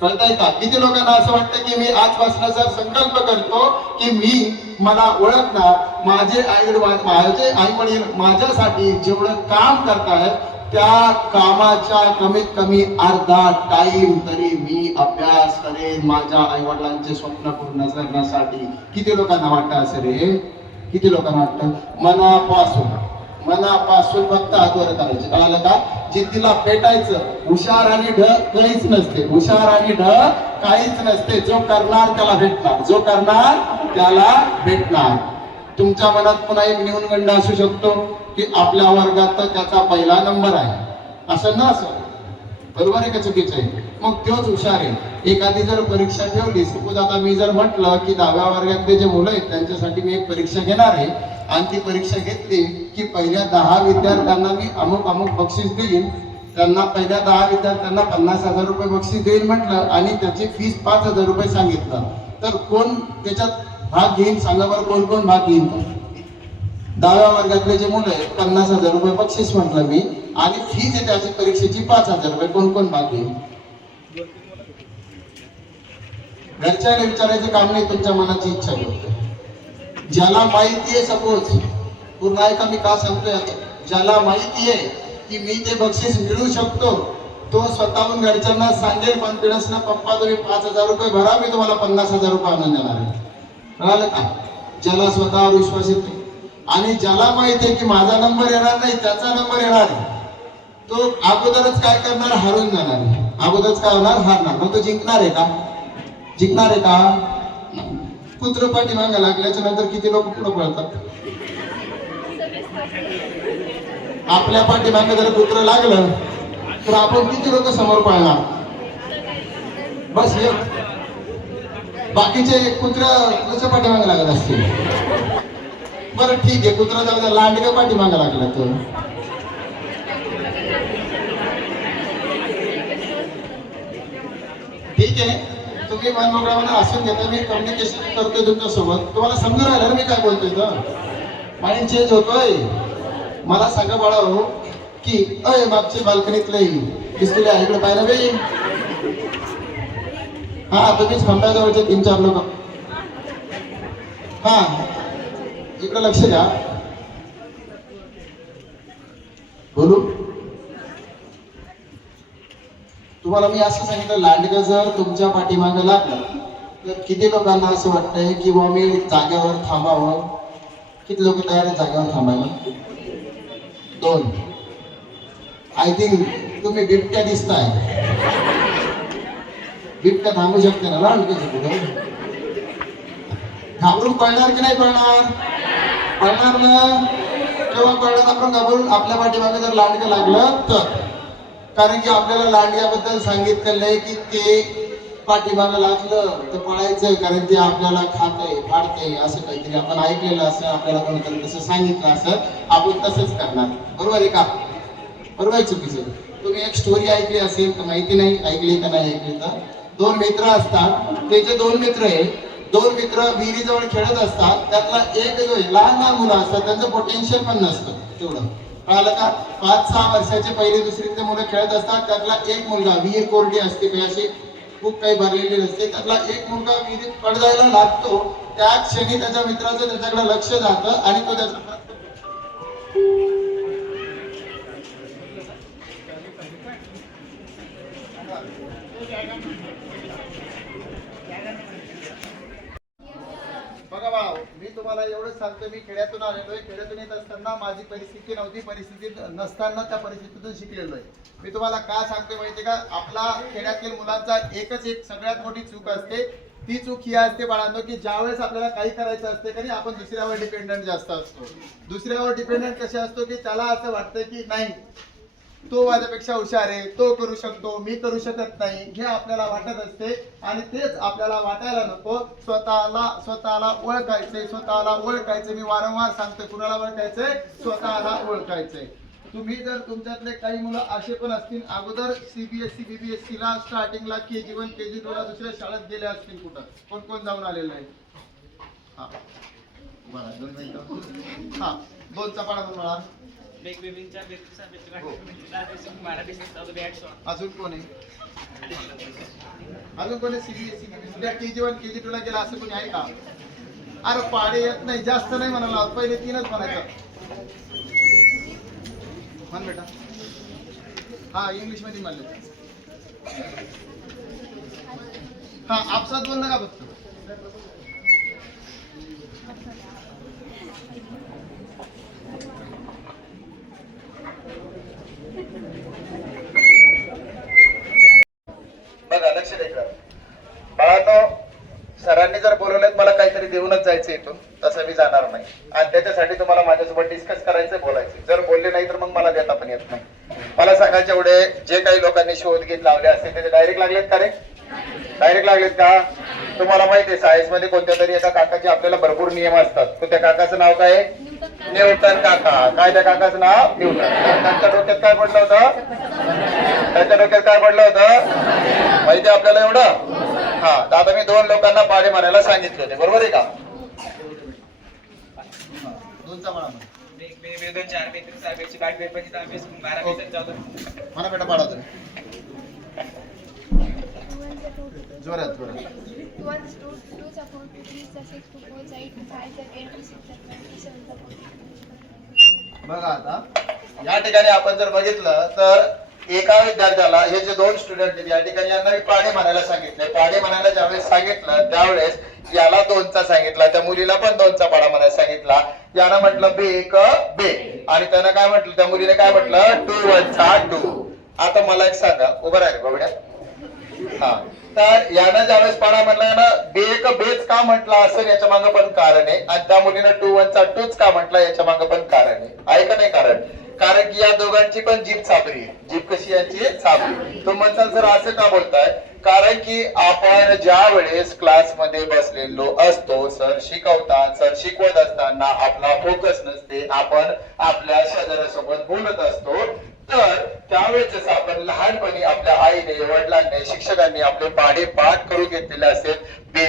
कळतंय का किती लोकांना असं वाटतं की मी आजपासून जर संकल्प करतो की मी मला ओळखणार माझे आई वडील माझ्यासाठी जेवढं काम करतायत त्या कामाच्या कमीत कमी अर्धा टाइम तरी मी अभ्यास करेन माझ्या आई वडिलांचे स्वप्न पूर्ण करण्यासाठी किती लोकांना वाटतं असं रे किती लोकांना वाटतं मनापासून फक्त हातवर करायचे कळालं का जिद्दीला पेटायचं हुशार आणि ढ काहीच नसते हुशार आणि ढ काहीच नसते जो करणार त्याला भेटणार तुमच्या मनात पुन्हा एक न्यूनगंड असू शकतो की आपल्या वर्गात तर त्याचा पहिला नंबर आहे असं ना असं बरोबर आहे का चुकीचं आहे मग तोच हुशार आहे एखादी जर परीक्षा ठेवली सपोज आता मी जर म्हटलं की 10व्या वर्गातले जे मुलं आहेत त्यांच्यासाठी मी एक परीक्षा घेणार आहे आणि ती परीक्षा घेतली की पहिल्या 10 विद्यार्थ्यांना मी अमुक बक्षीस देईन त्यांना पहिल्या 10 विद्यार्थ्यांना 50,000 रुपये बक्षीस देईन म्हटलं आणि त्याची फीस 5,000 रुपये सांगितलं तर कोण त्याच्यात भाग घेईन सांगा बरं कोण भाग घेईन 10व्या वर्गातले जे मुलं आहेत 50,000 रुपये बक्षीस म्हटलं मी आणि फीज आहे त्याची परीक्षेची 5,000 रुपये कोण भाग घेईन घरच्याला विचारायचं काम नाही तुमच्या मनाची इच्छा करतो ज्याला माहिती आहे सपोज पूर्ण ऐका मी का सांगतोय ज्याला माहिती आहे की मी ते बक्षीस मिळवू शकतो तो स्वतःहून घरच्यांना सांगेल कॉन्फिडन्स ना पप्पा तुम्ही 5,000 रुपये भरा मी तुम्हाला 50,000 रुपये आणून देणार आहे कळालं का ज्याला स्वतःवर विश्वास येतो आणि ज्याला माहिती आहे की माझा नंबर येणार नाही त्याचा नंबर येणार आहे तो अगोदरच काय करणार हारून जाणार आहे अगोदरच काय होणार हारणार मग तो जिंकणार आहे का कुत्र पाठीमागे लागल्याच्या नंतर किती लोक पुढे पळतात आपल्या पाठीमागे जर कुत्र लागलं तर आपण किती लोक समोर पळणार बस बाकीचे कुत्र्याच्या पाठीमागे लागत असतील बरं ठीक आहे कुत्रा जाऊ लांडग्या पाठीमागे लागला तर ठीक आहे तुम्ही मनमोकळ्यामध्ये असून घेता मी कम्युनिकेशन करतोय तुमच्यासोबत तुम्हाला समजून राहिलं ना मी काय बोलतोय तर माइंड चेंज होतोय मला सांगा बाळा हो की अय मागच्या बाल्कनीतले दिसलेले आहे इकडे पाहिलं बाई हा तुम्हीच खंब्याजवळचे 3-4 लोक हा इकडे लक्ष द्या बोलू तुम्हाला मी असं सांगितलं, लांडगं जर तुमच्या पाठीमागे लागलं तर किती लोकांना असं वाटतंय की बुवा मी जाग्यावर थांबावं? किती लोक तयार आहेत जाग्यावर थांबायला? 2. आय थिंक तुम्ही बिबट्या दिसताय. बिबट्या थांबू शकते ना लांडग्याच्या पुढे? घाबरून पळणार की नाही पळणार? पळणार ना? केव्हा पळणार आपण घाबरून? आपल्या पाठीमागे जर लांडगं लागलं तर. कारण की आपल्याला लांडग्याबद्दल सांगितलेलं आहे की ते पाठीमागं लागलं तर पळायचंय, कारण ते आपल्याला खातंय फाडतंय असं काहीतरी आपण ऐकलेलं असं, आपल्याला कोणतरी तसं सांगितलं असं, आपण तसंच करणार. बरोबर आहे का? बरोबर आहे चुकीचं? तुम्ही एक स्टोरी ऐकली असेल तर माहिती नाही ऐकली का नाही ऐकली तर, 2 मित्र असतात, त्याचे 2 मित्र आहे. 2 मित्र विहिरीजवळ खेळत असतात. त्यातला एक जो आहे, लहान मुलं असतात, त्यांचं पोटेन्शियल पण नसतं तेवढं, कळालं का? 5-6 वर्षाचे पहिली दुसरीतले मुलं खेळत असतात. त्यातला एक मुलगा, विहीर कोरडी असते काही अशी खूप काही भरलेली नसते, त्यातला एक मुलगा विहिरीत पडजायला लागतो. त्या क्षणी त्याच्या मित्राचं त्याच्याकडे लक्ष जातं आणि तो त्याचा बघा भाऊ, मी तुम्हाला एवढंच सांगतो, मी खेड्यातून आलेलो आहे. खेड्यातून येत असताना माझी परिस्थिती नव्हती, परिस्थिती नसताना त्या परिस्थितीतून शिकलेलो आहे. मी तुम्हाला काय सांगतोय माहितीये का? आपला खेड्यातील मुलांचा एकच एक सगळ्यात मोठी चूक असते. ती चूक ही असते बाळांनो की ज्यावेळेस आपल्याला काही करायचं असते तरी आपण दुसऱ्यावर डिपेंडंट जास्त असतो. दुसऱ्यावर डिपेंडंट कसे असतो की त्याला असं वाटतं की नाही, तो माझ्यापेक्षा हुशार आहे, तो करू शकतो, मी करू शकत नाही, हे आपल्याला वाटत असते. आणि तेच आपल्याला वाटायला नको. स्वतःला ओळखायचंय. मी वारंवार सांगतोय, कुणाला ओळखायचंय? स्वतःला ओळखायचंय. तुम्ही जर तुमच्यातले काही मुलं असे पण असतील, अगोदर CBSE BBSE ला स्टार्टिंगला KG1 KG2 ला दुसऱ्या शाळेत गेले असतील, कुठं कोण जाऊन आलेलं आहे? हा बरं, 2 मिनिटं. हा, 2चा पाडा तुम्हाला. अजून कोण आहे? CBSE KG1 KG2 ला गेला असं कोणी आहे का? अरे पाडे येत नाही, जास्त नाही म्हणाला, पहिले 3च म्हणायचं. म्हण बेटा. हा, इंग्लिश मध्ये म्हणले. हा, आपसात बोल नका फक्त. बघा, लक्ष द्या बाळांनो. सरांनी जर बोलवलेत मला काहीतरी देऊनच जायचं इथून, तसं मी जाणार नाही. आणि त्याच्यासाठी तुम्हाला माझ्यासोबत डिस्कस करायचं, बोलायचं. जर बोलले नाही तर मग मला देता पण येत नाही. मला सांगायचे एवढे, जे काही लोकांनी शोध घेत लावले असते ते डायरेक्ट लागलेत का रे? डायरेक्ट लागलेत का? तुम्हाला माहिती आहे सायन्स मध्ये कोणत्या तरी एका काकाचे आपल्याला भरपूर नियम असतात. तो त्या काकाचं नाव काय? न्यूटन काका. काय त्या काकाचं नाव? न्यूटन. त्यांच्या डोक्यात काय पडलं होतं? माहिती आपल्याला एवढं? हा, तर आता मी 2 लोकांना पाडे म्हणायला सांगितले होते, बरोबर आहे का? 2चा म्हणा म्हणा बेटा, पाडा तुम्ही जोरात. बघा, आता या ठिकाणी आपण जर बघितलं तर एका विद्यार्थ्याला, हे जे 2 स्टुडंट आहेत या ठिकाणी, यांना मी पाडे म्हणायला सांगितले. पाडे म्हणायला ज्यावेळेस सांगितलं त्यावेळेस याला 2चा सांगितला, त्या मुलीला पण 2चा पाडा म्हणायला सांगितला. यानं म्हटलं बे, आणि त्यानं काय म्हटलं, त्या मुलीने काय म्हटलं? 2 1 2. आता मला एक सांगा, उभं राहील बाबड्या. हा, तर यानं ज्यावेळेस पाडा म्हणला, यानं बेच का म्हटला असं याच्या मागं पण कारण आहे. आणि त्या मुलीनं 2 1 2 का म्हटला याच्या मागं पण कारण आहे का नाही? कारण की या दोघांची पण जीभ चाबरी आहे. जीभ कशी यांची? चाबरी. तो म्हणतात सर असं का बोलताय? कारण की आपण ज्या वेळेस क्लासमध्ये बसलेलो असतो, सर शिकवतात, सर शिकवत असताना आपला फोकस नसते, आपण आपल्या शेजाऱ्यासोबत बोलत असतो, तर त्यावेळेस आपण लहानपणी आपल्या आईने, वडिलांनी, शिक्षकांनी आपले पाढे पाठ करून घेतलेले असते. बे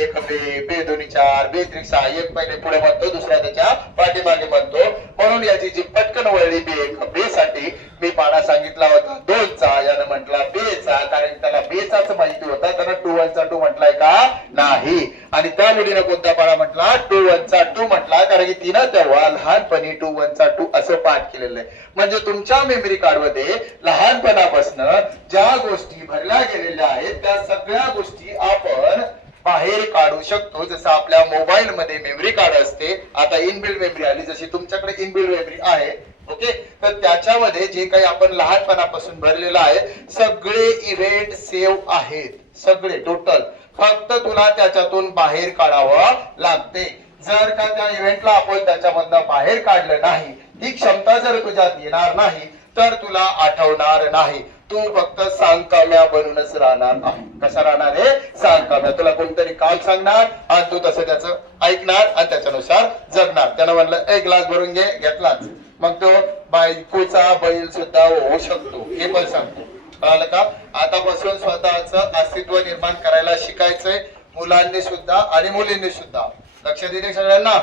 2 4, बे 3 6, एक पहिले पुढे म्हणतो, दुसरा त्याच्या पाठीमागे म्हणतो. म्हणून याची जी पटकन वळली बे साठी मी पाढा सांगितला होता 2चा, यानं म्हटला बेचा, कारण त्याला बेचाच माहिती होता. त्यानं 2 1 2 म्हटलाय का नाही. आणि त्या मुलीने कोणता पाढा म्हटला? 2 1 2 म्हटला, कारण की तिनं तेव्हा लहानपणी 2 1 2 असं पाठ केलेलं आहे. म्हणजे तुमच्या मेमरी कार्ड मध्ये लहानपणापासून ज्या गोष्टी भरल्या गेलेल्या आहेत त्या सगळ्या गोष्टी आपण बाहेर काढू शकतो. जसं आपल्या मोबाईल मध्ये मेमरी कार्ड असते, आता इनबिल्ड मेमरी आली, जशी तुमच्याकडे इनबिल्ड मेमरी आहे. ओके, तर त्याच्यामध्ये जे काही आपण लहानपणापासून भरलेलं आहे सगळे इव्हेंट सेव्ह आहेत, सगळे टोटल. फक्त तुला त्याच्यातून बाहेर काढावं लागते. जर का त्या इव्हेंटला आपण त्याच्यामधनं बाहेर काढलं नाही, ती क्षमता जर तुझ्यात येणार नाही तर तुला आठवणार नाही. तू फक्त सांगकाम्या बनूनच राहणार आहे. कसा राहणार आहे? सांगकाम्या. तुला कोणतरी काम सांगणार आणि तू तसं त्याचं ऐकणार आणि त्याच्यानुसार जगणार. त्यानं म्हणलं एक ग्लास भरून घे, घेतलाच. मग तो बायकोचा बैल सुद्धा होऊ शकतो, हे पण सांगतो. कळालं का? आतापासून स्वतःचं अस्तित्व निर्माण करायला शिकायचंय, मुलांनी सुद्धा आणि मुलींनी सुद्धा. लक्ष देते सगळ्यांना?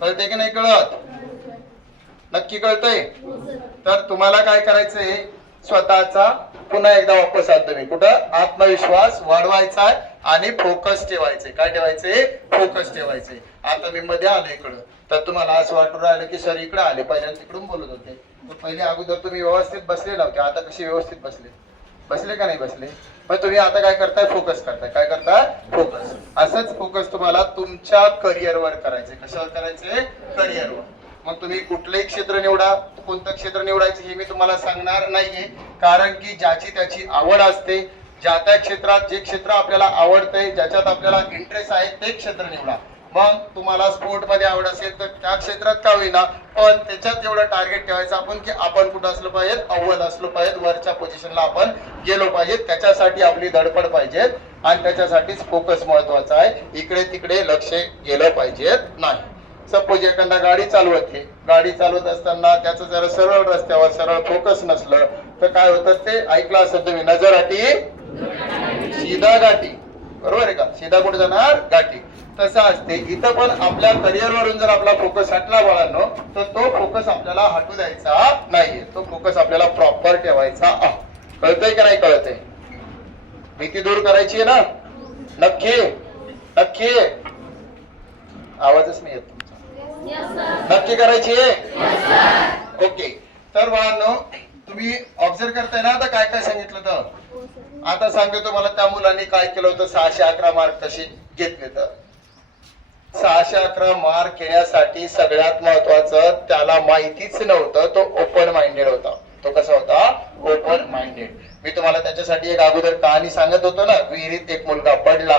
कळते की नाही कळत? नक्की कळतंय? तर तुम्हाला काय करायचंय? स्वतःचा पुन्हा एकदा वापस आणतो मी, कुठं? आत्मविश्वास वाढवायचा आहे आणि फोकस ठेवायचे. काय ठेवायचे? फोकस ठेवायचे. आता मी मध्ये आलो इकडं, तर तुम्हाला असं वाटून राहिलं की सर इकडे आले, पहिल्यांदा तिकडून बोलत होते. पहिले अगोदर तुम्ही व्यवस्थित बसले नव्हते, आता कशी व्यवस्थित बसले? बसले का नाही बसले? पण तुम्ही आता काय करताय? फोकस करताय. काय करताय? फोकस. असंच फोकस तुम्हाला तुमच्या करिअरवर करायचंय. कशावर करायचंय? करिअरवर. मग तुम्ही कुठलंही क्षेत्र निवडा. कोणतं क्षेत्र निवडायचं हे मी तुम्हाला सांगणार नाहीये, कारण की ज्याची त्याची आवड असते. ज्या त्या क्षेत्रात जे क्षेत्र आपल्याला आवडतंय, ज्याच्यात आपल्याला इंटरेस्ट आहे ते क्षेत्र निवडा. मग तुम्हाला स्पोर्ट मध्ये आवड असेल तर त्या क्षेत्रात का होईना, पण त्याच्यात एवढं टार्गेट ठेवायचं आपण की आपण कुठं असलो पाहिजे? अव्वल असलो पाहिजे, वरच्या पोझिशनला आपण गेलो पाहिजे. त्याच्यासाठी आपली धडपड पाहिजे आणि त्याच्यासाठीच फोकस महत्वाचा आहे. इकडे तिकडे लक्ष गेलं पाहिजे नाही. सपोज एखादा गाडी चालवत आहे, गाडी चालवत असताना त्याचं जरा सरळ रस्त्यावर सरळ फोकस नसलं तर काय होतं? ते ऐकलं असेल तुम्ही, नजर हाटी सीधा गाठी. बरोबर आहे का? सीधा कुठे जाणार? गाठी. तसं असते इथं पण. आपल्या करिअर वरून जर आपला फोकस हटला बाळांनो, तर तो फोकस आपल्याला हटू द्यायचा नाहीये. तो फोकस आपल्याला प्रॉपर ठेवायचा आहे. कळतंय का नाही कळतंय? भीती दूर करायची आहे ना? नक्की नक्की. आवाजच नाही येत तुमचा. नक्की करायची आहे? ओके. तर बाळांनो तुम्ही ऑब्झर्व करताय ना आता काय काय सांगितलं? तर आता सांगतो मला त्या मुलांनी काय केलं होतं. 611 मार्क कसे घेतले? तर 611 मार्क घेण्यासाठी सगळ्यात महत्वाचं त्याला माहितीच नव्हतं, तो ओपन माइंडेड होता. तो कसा होता? Open minded. मी तुम्हाला त्याच्यासाठी एक अगोदर कहाणी सांगत होतो ना. विहिरीत एक मुलगा पडला,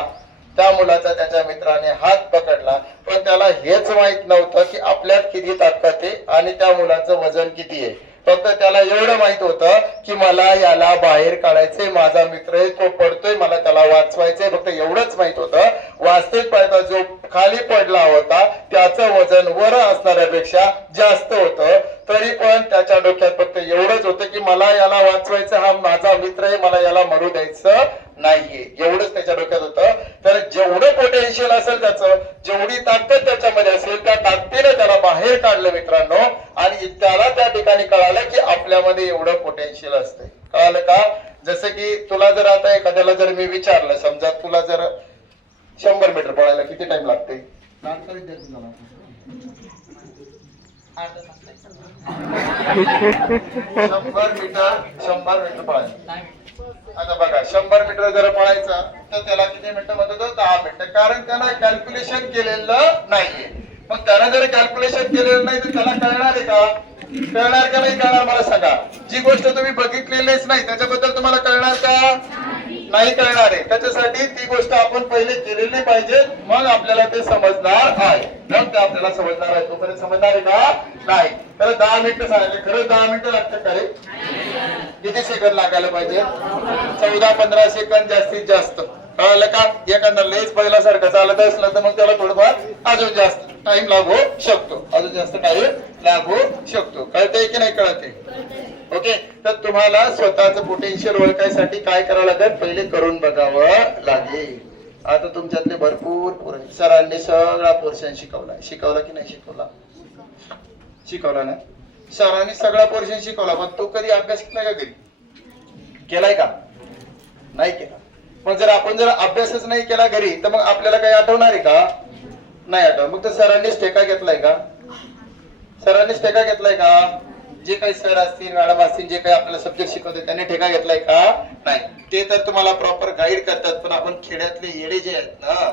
त्या मुलाचा त्याच्या मित्राने हात पकडला, पण त्याला हेच माहित नव्हतं की आपल्यात किती ताकद आहे आणि त्या मुलाचं वजन किती आहे. फक्त त्याला एवढं माहित होतं की मला याला बाहेर काढायचंय, माझा मित्र आहे तो पडतोय, मला त्याला वाचवायचंय. फक्त एवढंच माहित होतं. वास्तविक पाहता जो खाली पडला होता त्याचं वजन वर असणाऱ्यापेक्षा जास्त होतं, तरी पण त्याच्या डोक्यात फक्त एवढंच होतं की मला याला वाचवायचं, हा माझा मित्र आहे, मला याला मरू द्यायचं नाहीये. एवढंच त्याच्या डोक्यात होतं. तर जेवढं पोटेन्शियल असेल त्याचं, जेवढी ताकद त्याच्यामध्ये असेल त्या ताकदीने त्याला बाहेर काढलं मित्रांनो. आणि त्याला त्या ठिकाणी कळालं की आपल्यामध्ये एवढं पोटेन्शियल असतंय. कळालं का? जसं की तुला जर आता एखाद्याला जर मी विचारलं, समजा तुला जर 100 मीटर पळायला किती टाइम लागते? 100 मीटर पळायला. आता बघा 100 मीटर जर पळायचा तर त्याला किती मिनिटं म्हणत होतो? 10 मिनिटं. कारण त्याला कॅल्क्युलेशन केलेलं नाहीये. मग त्याला जर कॅल्क्युलेशन केलेलं नाही तर त्याला कळणार आहे का? कळणार का नाही कळणार? मला सांगा. जी गोष्ट तुम्ही बघितलेलीच नाही त्याच्याबद्दल तुम्हाला कळणार का? नाही कळणार आहे. त्याच्यासाठी ती गोष्ट आपण पहिले केलेली पाहिजे, मग आपल्याला ते समजणार आहे. मग ते आपल्याला समजणार आहे. तोपर्यंत समजणार आहे का? नाही. तर 10 मिनिटं सांगितले. खरंच 10 मिनिटं लागतात का रे? किती सेकंद लागायला पाहिजे? 14-15 सेकंद जास्तीत जास्त. कळलं का? एखादा लेच पहिल्यासारखं चालत असलं तर मग त्याला थोडंफार अजून जास्त टाइम लागू शकतो, अजून जास्त टाइम लागू शकतो. कळतंय की नाही कळतंय? ओके. तर तुम्हाला स्वतःचं पोटेन्शियल ओळखायसाठी काय करावं लागेल? पहिले करून बघावं लागेल. आता तुमच्यातले भरपूर पोरं, सरांनी सगळा पोर्शन शिकवलाय. शिकवला की नाही शिकवला? शिकवला ना? सरांनी सगळा पोर्शन शिकवला, पण तू कधी अभ्यास केलाय का? कधी केलाय का? नाही केला. मग जर आपण जर अभ्यासच नाही केला घरी तर मग आपल्याला काही आठवणार आहे का? नाही आठवणार. मग तर सरांनीच ठेका घेतलाय का? सरांनीच ठेका घेतलाय का? जे काही सर असतील मॅडम असतील जे काही आपल्याला सब्जेक्ट शिकवते त्यांनी ठेका घेतलाय का? नाही. ते तर तुम्हाला प्रॉपर गाईड करतात, पण आपण खेड्यातले येडे जे आहेत ना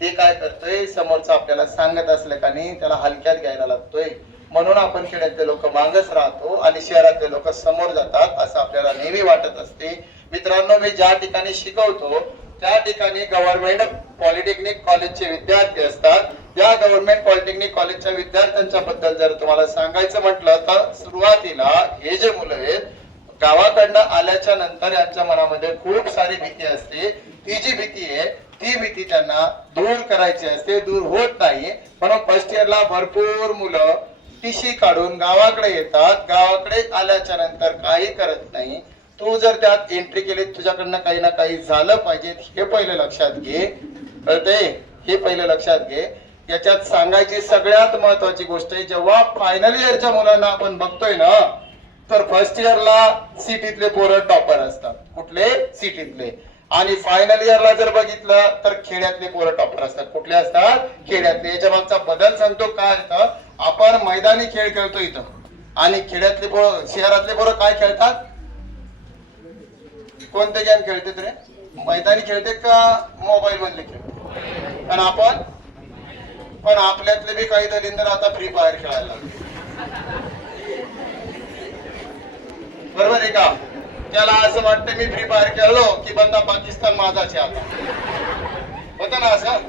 ते काय करतोय, समोरचं आपल्याला सांगत असलं का नाही त्याला हलक्यात घ्यायला लागतोय. म्हणून आपण खेड्यातले लोक मागच राहतो आणि शहरातले लोक समोर जातात असं आपल्याला नेहमी वाटत असते. मित्रांनो, मी ज्या ठिकाणी शिकवतो त्या ठिकाणी गव्हर्नमेंट पॉलिटेक्निक कॉलेजचे विद्यार्थी असतात. या गव्हर्नमेंट पॉलिटेक्निक कॉलेजच्या विद्यार्थ्यांच्या बद्दल जर तुम्हाला सांगायचं म्हटलं तर सुरुवातीला हे जे मुलं आहेत गावाकडनं आल्याच्या नंतर यांच्या मनामध्ये खूप सारी भीती असते. ती जी भीती आहे ती भीती त्यांना दूर करायची असते, दूर होत नाही. म्हणून फर्स्ट इयरला भरपूर मुलं टीसी काढून गावाकडे येतात. गावाकडे आल्याच्या नंतर काही करत नाही. तू जर त्यात एंट्री केली तुझ्याकडनं काही ना काही झालं पाहिजे हे पहिले लक्षात घे. कळते? हे पहिले लक्षात घे. याच्यात सांगायची सगळ्यात महत्वाची गोष्ट आहे, जेव्हा फायनल इयरच्या मुलांना आपण बघतोय ना तर फर्स्ट इयरला सिटीतले पोरं टॉपर असतात. कुठले? सिटीतले. आणि फायनल इयरला जर बघितलं तर खेड्यातले पोरं टॉपर असतात. कुठले असतात? खेड्यातले. याच्या मागचा बदल सांगतो काय येतं, आपण मैदानी खेळ खेळतो इथं आणि खेड्यातले पोरं शहरातले पोरं काय खेळतात? कोणते गेम खेळतात रे? मैदानी खेळते का मोबाईल मधले खेळते? आणि आपण पण आपल्यातले बी काही दलिंदर आता फ्री फायर खेळायला लागले. बरोबर आहे का? त्याला असं वाटतं मी फ्री फायर खेळलो की बंदा पाकिस्तान माझाच आहे आता. होतं ना असं?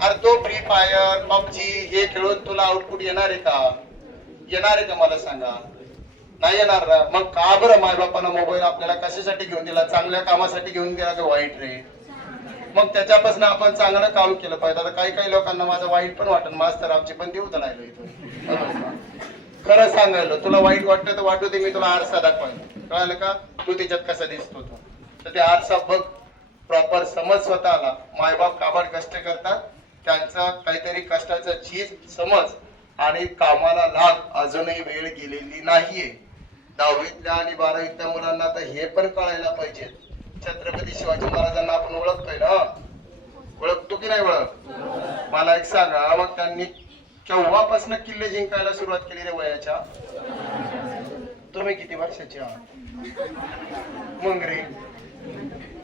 अरे तो फ्री फायर पबजी हे खेळून तुला आउटपुट येणार आहे का? येणार आहे का मला सांगा? नाही येणार ना. मग का बरं माय बापानं मोबाईल आपल्याला कशासाठी घेऊन दिला? चांगल्या कामासाठी घेऊन दिला का वाईट रे? मग त्याच्यापासून आपण चांगलं काम केलं पाहिजे. आता काही काही लोकांना माझं वाईट पण वाटत, मास्तर आमची पण देऊ राहिलो इथून. खरं सांगायला तुला वाईट वाटतं तर वाटू दे, मी तुला आरसा दाखवायला. कळालं का? तू त्याच्यात कसा दिसतो तो. तर ते आरसा बघ, प्रॉपर समज स्वतःला. मायबाप काबाड कष्ट करतात, त्यांचं काहीतरी कष्टाचं चीज समज आणि कामाला लाग. अजूनही वेळ गेलेली नाहीये. 10वीतल्या आणि 12वीतल्या मुलांना तर हे पण कळायला पाहिजे. छत्रपती शिवाजी महाराजांना आपण ओळखतोय ना? ओळखतो की नाही ओळख? मला एक सांगा, मग त्यांनी केव्हापासून किल्ले जिंकायला सुरुवात केली रे वयाच्या? तुम्ही किती वर्षाचे आहात? मग रे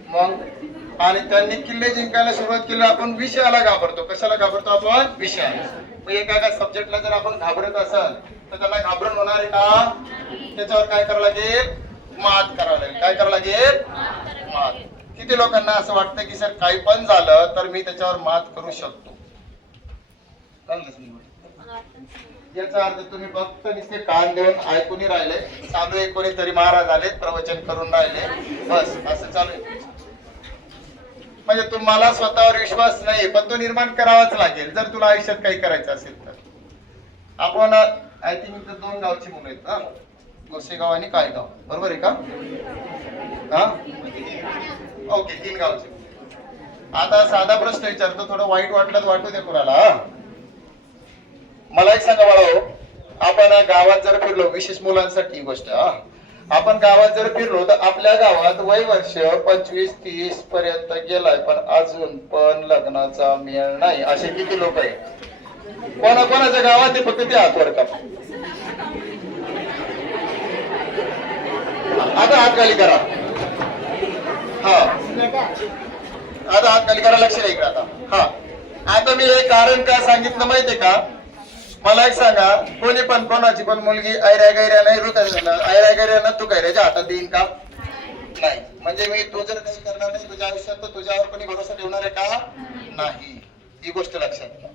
मग आणि त्यांनी किल्ले जिंकायला सुरुवात केली. आपण विषयाला घाबरतो. कशाला घाबरतो आपण? विषयाला. मग एका सब्जेक्टला जर आपण घाबरत असाल तर त्याला घाबरून होणार आहे का? त्याच्यावर काय करावं लागेल? मात करावं लागेल. काय करावं लागेल? मात. किती लोकांना असं वाटतं की सर काही पण झालं तर मी त्याच्यावर मात करू शकतो? याचा अर्थ तुम्ही फक्त नुसते कान देऊन ऐकून राहिले. चालू आहे कोणीतरी महाराज आले प्रवचन करून राहिले, बस असं चालू आहे. म्हणजे तुम्हाला स्वतःवर विश्वास नाही, पण तो निर्माण करावाच लागेल जर तुला आयुष्यात काही करायचं असेल तर. आपण आय थिंक इथं 2 गावची मुलं आहेत ना, गोसेगाव आणि कायगाव. बरोबर आहे का? हा ओके, 3 गावचे. आता साधा प्रश्न विचारतो, थोडं वाईट वाटलं तर वाटू दे कुणाला. मला एक सांगा बाळाओ, आपण गावात जर फिरलो, विशेष मुलांसाठी गोष्ट, आपण गावात जर फिरलो तर आपल्या गावात वय वर्ष 25-30 पर्यंत गेलाय पण अजून पण लग्नाचा मेळ नाही असे किती लोक आहेत? कोणाकोणाच्या गावात ते फक्त ते हात वर करा. आता हात खाली करा. हा आता हात खाली करा. लक्ष द्या इकडे आता. हा आता मी हे कारण काय सांगितलं माहितीये का? मला एक सांगा, कोणी पण कोणाची पण मुलगी ऐऱ्या गैऱ्या नाही ऐऱ्या गैऱ्या तू गैऱ्याच्या हातात देईन का? नाही. म्हणजे मी तू जर काही करणार नाही तुझ्या आयुष्यात तर तुझ्यावर कोणी भरोसा ठेवणार आहे का? नाही. ही गोष्ट लक्षात घ्या.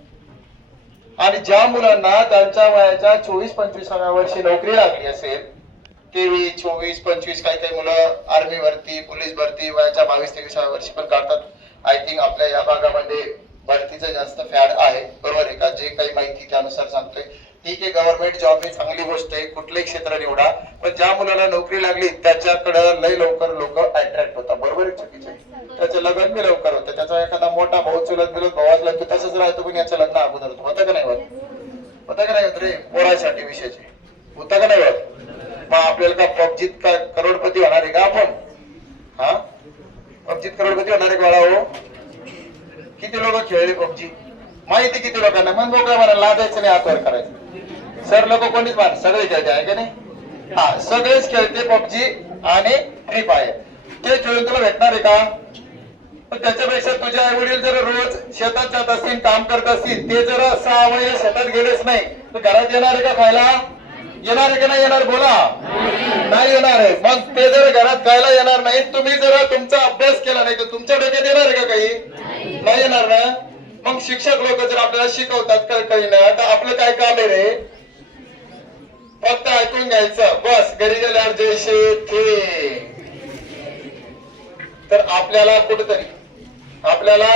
आणि ज्या मुलांना त्यांच्या वयाच्या 24-25व्या वर्षी नोकरी लागली असेल, 23, 24, 25, काही काही मुलं आर्मी भरती, पोलीस भरती वयाच्या 22-23व्या वर्षी पण काढतात. आय थिंक आपल्या या भागामध्ये भरतीचं जास्त फॅड आहे. बरोबर आहे का? जे काही माहिती त्यानुसार सांगतोय. ठीक आहे, गव्हर्नमेंट जॉब ही चांगली गोष्ट आहे, कुठलंही क्षेत्र निवडा, पण ज्या मुलाला नोकरी लागली त्याच्याकडे लय लवकर लोक अट्रॅक्ट होतात. बरोबर आहे? चुकीचे? त्याचं लग्न बी लवकर होतं. त्याचा एखादा मोठा भाऊ चुलत बिलत भाऊ असला की तसंच राहतो, पण याचं लग्न अगोदर होतं का नाही होत? होतं का नाही होत रे? पोरासाठी विषयाचे होतं का नाही होत? मग आपल्याला का पबजीत काय करोडपती होणार आहे का आपण? हा पबजीत करोडपती होणार आहे बाळा हो. किती लोक खेळले पबजी माहिती किती लोकांना मन मोकळ्या मला लाजायचं नाही हातवर करायचं. सर लोक कोणीच मान सगळे खेळते आहे का नाही. हा सगळेच खेळते पबजी आणि फ्री फायर. ते खेळून तुला भेटणार आहे का. पण त्याच्यापेक्षा तुझे आई वडील जर रोज शेतात जात असतील काम करत असतील ते जर 6 महिने शेतात गेलेच नाही तर घरात येणार आहे का खायला. येणार आहे का नाही येणार बोला. नाही येणार आहे. मग ते जर घरात खायला येणार नाही तुम्ही जर तुमचा अभ्यास केला नाही तर तुमच्या डोक्यात येणार आहे का काही. नाही येणार ना. मग शिक्षक लोक जर आपल्याला शिकवतात कळकळीनं तर आपलं काय काम आहे रे. फक्त ऐकून घ्यायचं बस. घरी गेल्यावर जैसे थे. तर आपल्याला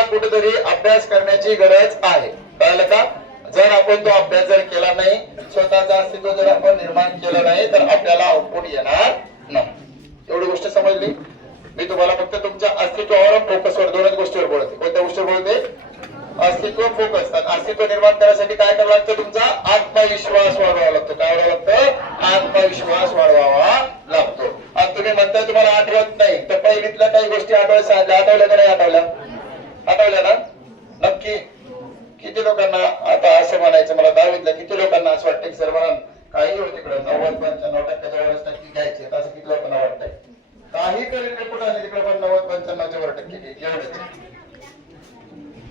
कुठेतरी अभ्यास करण्याची गरज आहे. कळलं का. जर आपण तो अभ्यास जर केला नाही स्वतःचं अस्तित्व जर आपण निर्माण केलं नाही तर आपल्याला आउटपुट येणार नाही. एवढी गोष्ट समजली. मी तुम्हाला फक्त तुमच्या अस्तित्वावर फोकसवर 2च गोष्टीवर बोलते. कोणत्या गोष्टीवर बोलते. अस्तित्व फोकस. अस्तित्व निर्माण करण्यासाठी काय करावं लागतं तुमचा आत्मविश्वास वाढवावा लागतो. काय वाढवावा लागतं आत्मविश्वास वाढवावा लागतो. आणि तुम्ही म्हणताय तुम्हाला आठवत नाही तर पहिलीतल्या काही गोष्टी आठवल्या का नाही आठवल्या ना. नक्की किती लोकांना आता असं म्हणायचं मला 10वीतल्या किती लोकांना असं वाटतं की सर म्हणा काही होते तिकडे 90-95% वर टक्के घ्यायचे असं किती लोकांना वाटतंय. काही करेल रिपोर्ट आले तिकडे पण 90-95% एवढे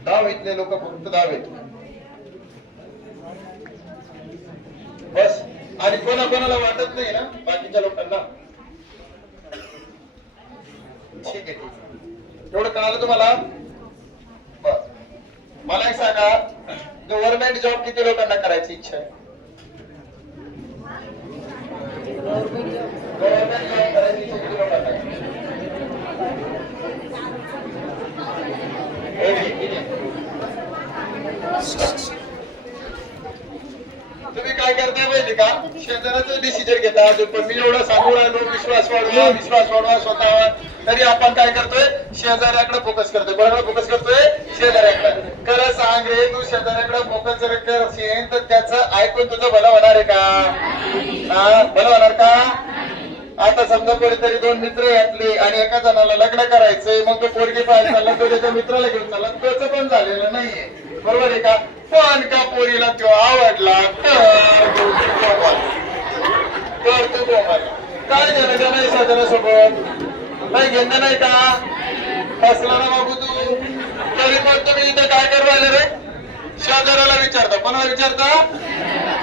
10वीतले लोक फक्त 10वीत बस. आणि कोणाला वाटत नाही ना बाकीच्या लोकांना. ठीक आहे एवढं कळालं तुम्हाला. बस मला एक सांगा गव्हर्नमेंट जॉब किती लोकांना करायची इच्छा आहे. गव्हर्नमेंट जॉब करायची इच्छा किती लोकांना आहे. तुम्ही काय करताय माहिती का शेजाराचं डिसिजन घेता. अजून पण मी एवढं सांगू राहिलो विश्वास वाढवा स्वतःवर तरी आपण काय करतोय शेजाऱ्याकडे फोकस करतोय. कोणाकडे फोकस करतोय शेजाऱ्याकडे. खरं सांग रे तू शेजाऱ्याकडे फोकस जर करशील तर त्याचं ऐकून तुझं भलं होणार आहे का. भलं होणार का. आता समजा कोणीतरी 2 मित्र घातले आणि एका जणाला लग्न करायचंय मग तो पोरगी पाहायला चालला तो त्याच्या मित्राला घेऊन चालला त्याचं पण झालेलं नाहीये. बरोबर आहे का. पण का पोरीला तो आवडला तर तू काय घेणं नाही शेजाऱ्यासोबत काही घेणं नाही का. फसला ना बाबू तू. तरी पण तुम्ही इथे काय करू राहिले रे शेजाऱ्याला विचारता. कोणाला विचारता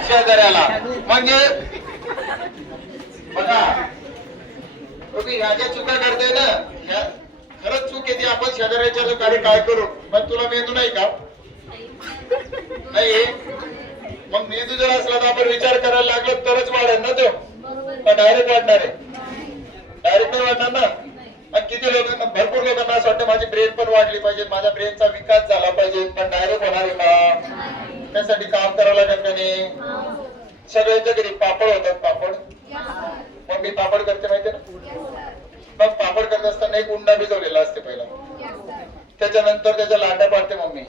शेजाऱ्याला. म्हणजे बघा तुम्ही ह्या ज्या चुका करताय ना ह्या खरंच चूक येते. आपण शेजाऱ्याच्या कार्य काय करू मग तुला मेंदू नाही का. नाही मग मेंदू जर असला तर आपण विचार करायला लागलो तरच वाढेल ना तो. डायरेक्ट वाढणार आहे. डायरेक्ट नाही वाढणार ना. आणि किती लोकांना भरपूर लोकांना असं वाटतं माझी ब्रेन पण वाढली पाहिजे माझ्या ब्रेनचा विकास झाला पाहिजे. पण डायरेक्ट होणार आहे का. त्यासाठी काम करावं लागत का नाही. सगळ्यांच्या घरी पापड होतात. पापड मग मी पापड करते माहितीये ना. मग पापड करत असताना एक उंडा भिजवलेला असते पहिला. त्याच्यानंतर त्याच्या लाट्या पाडते मम्मी.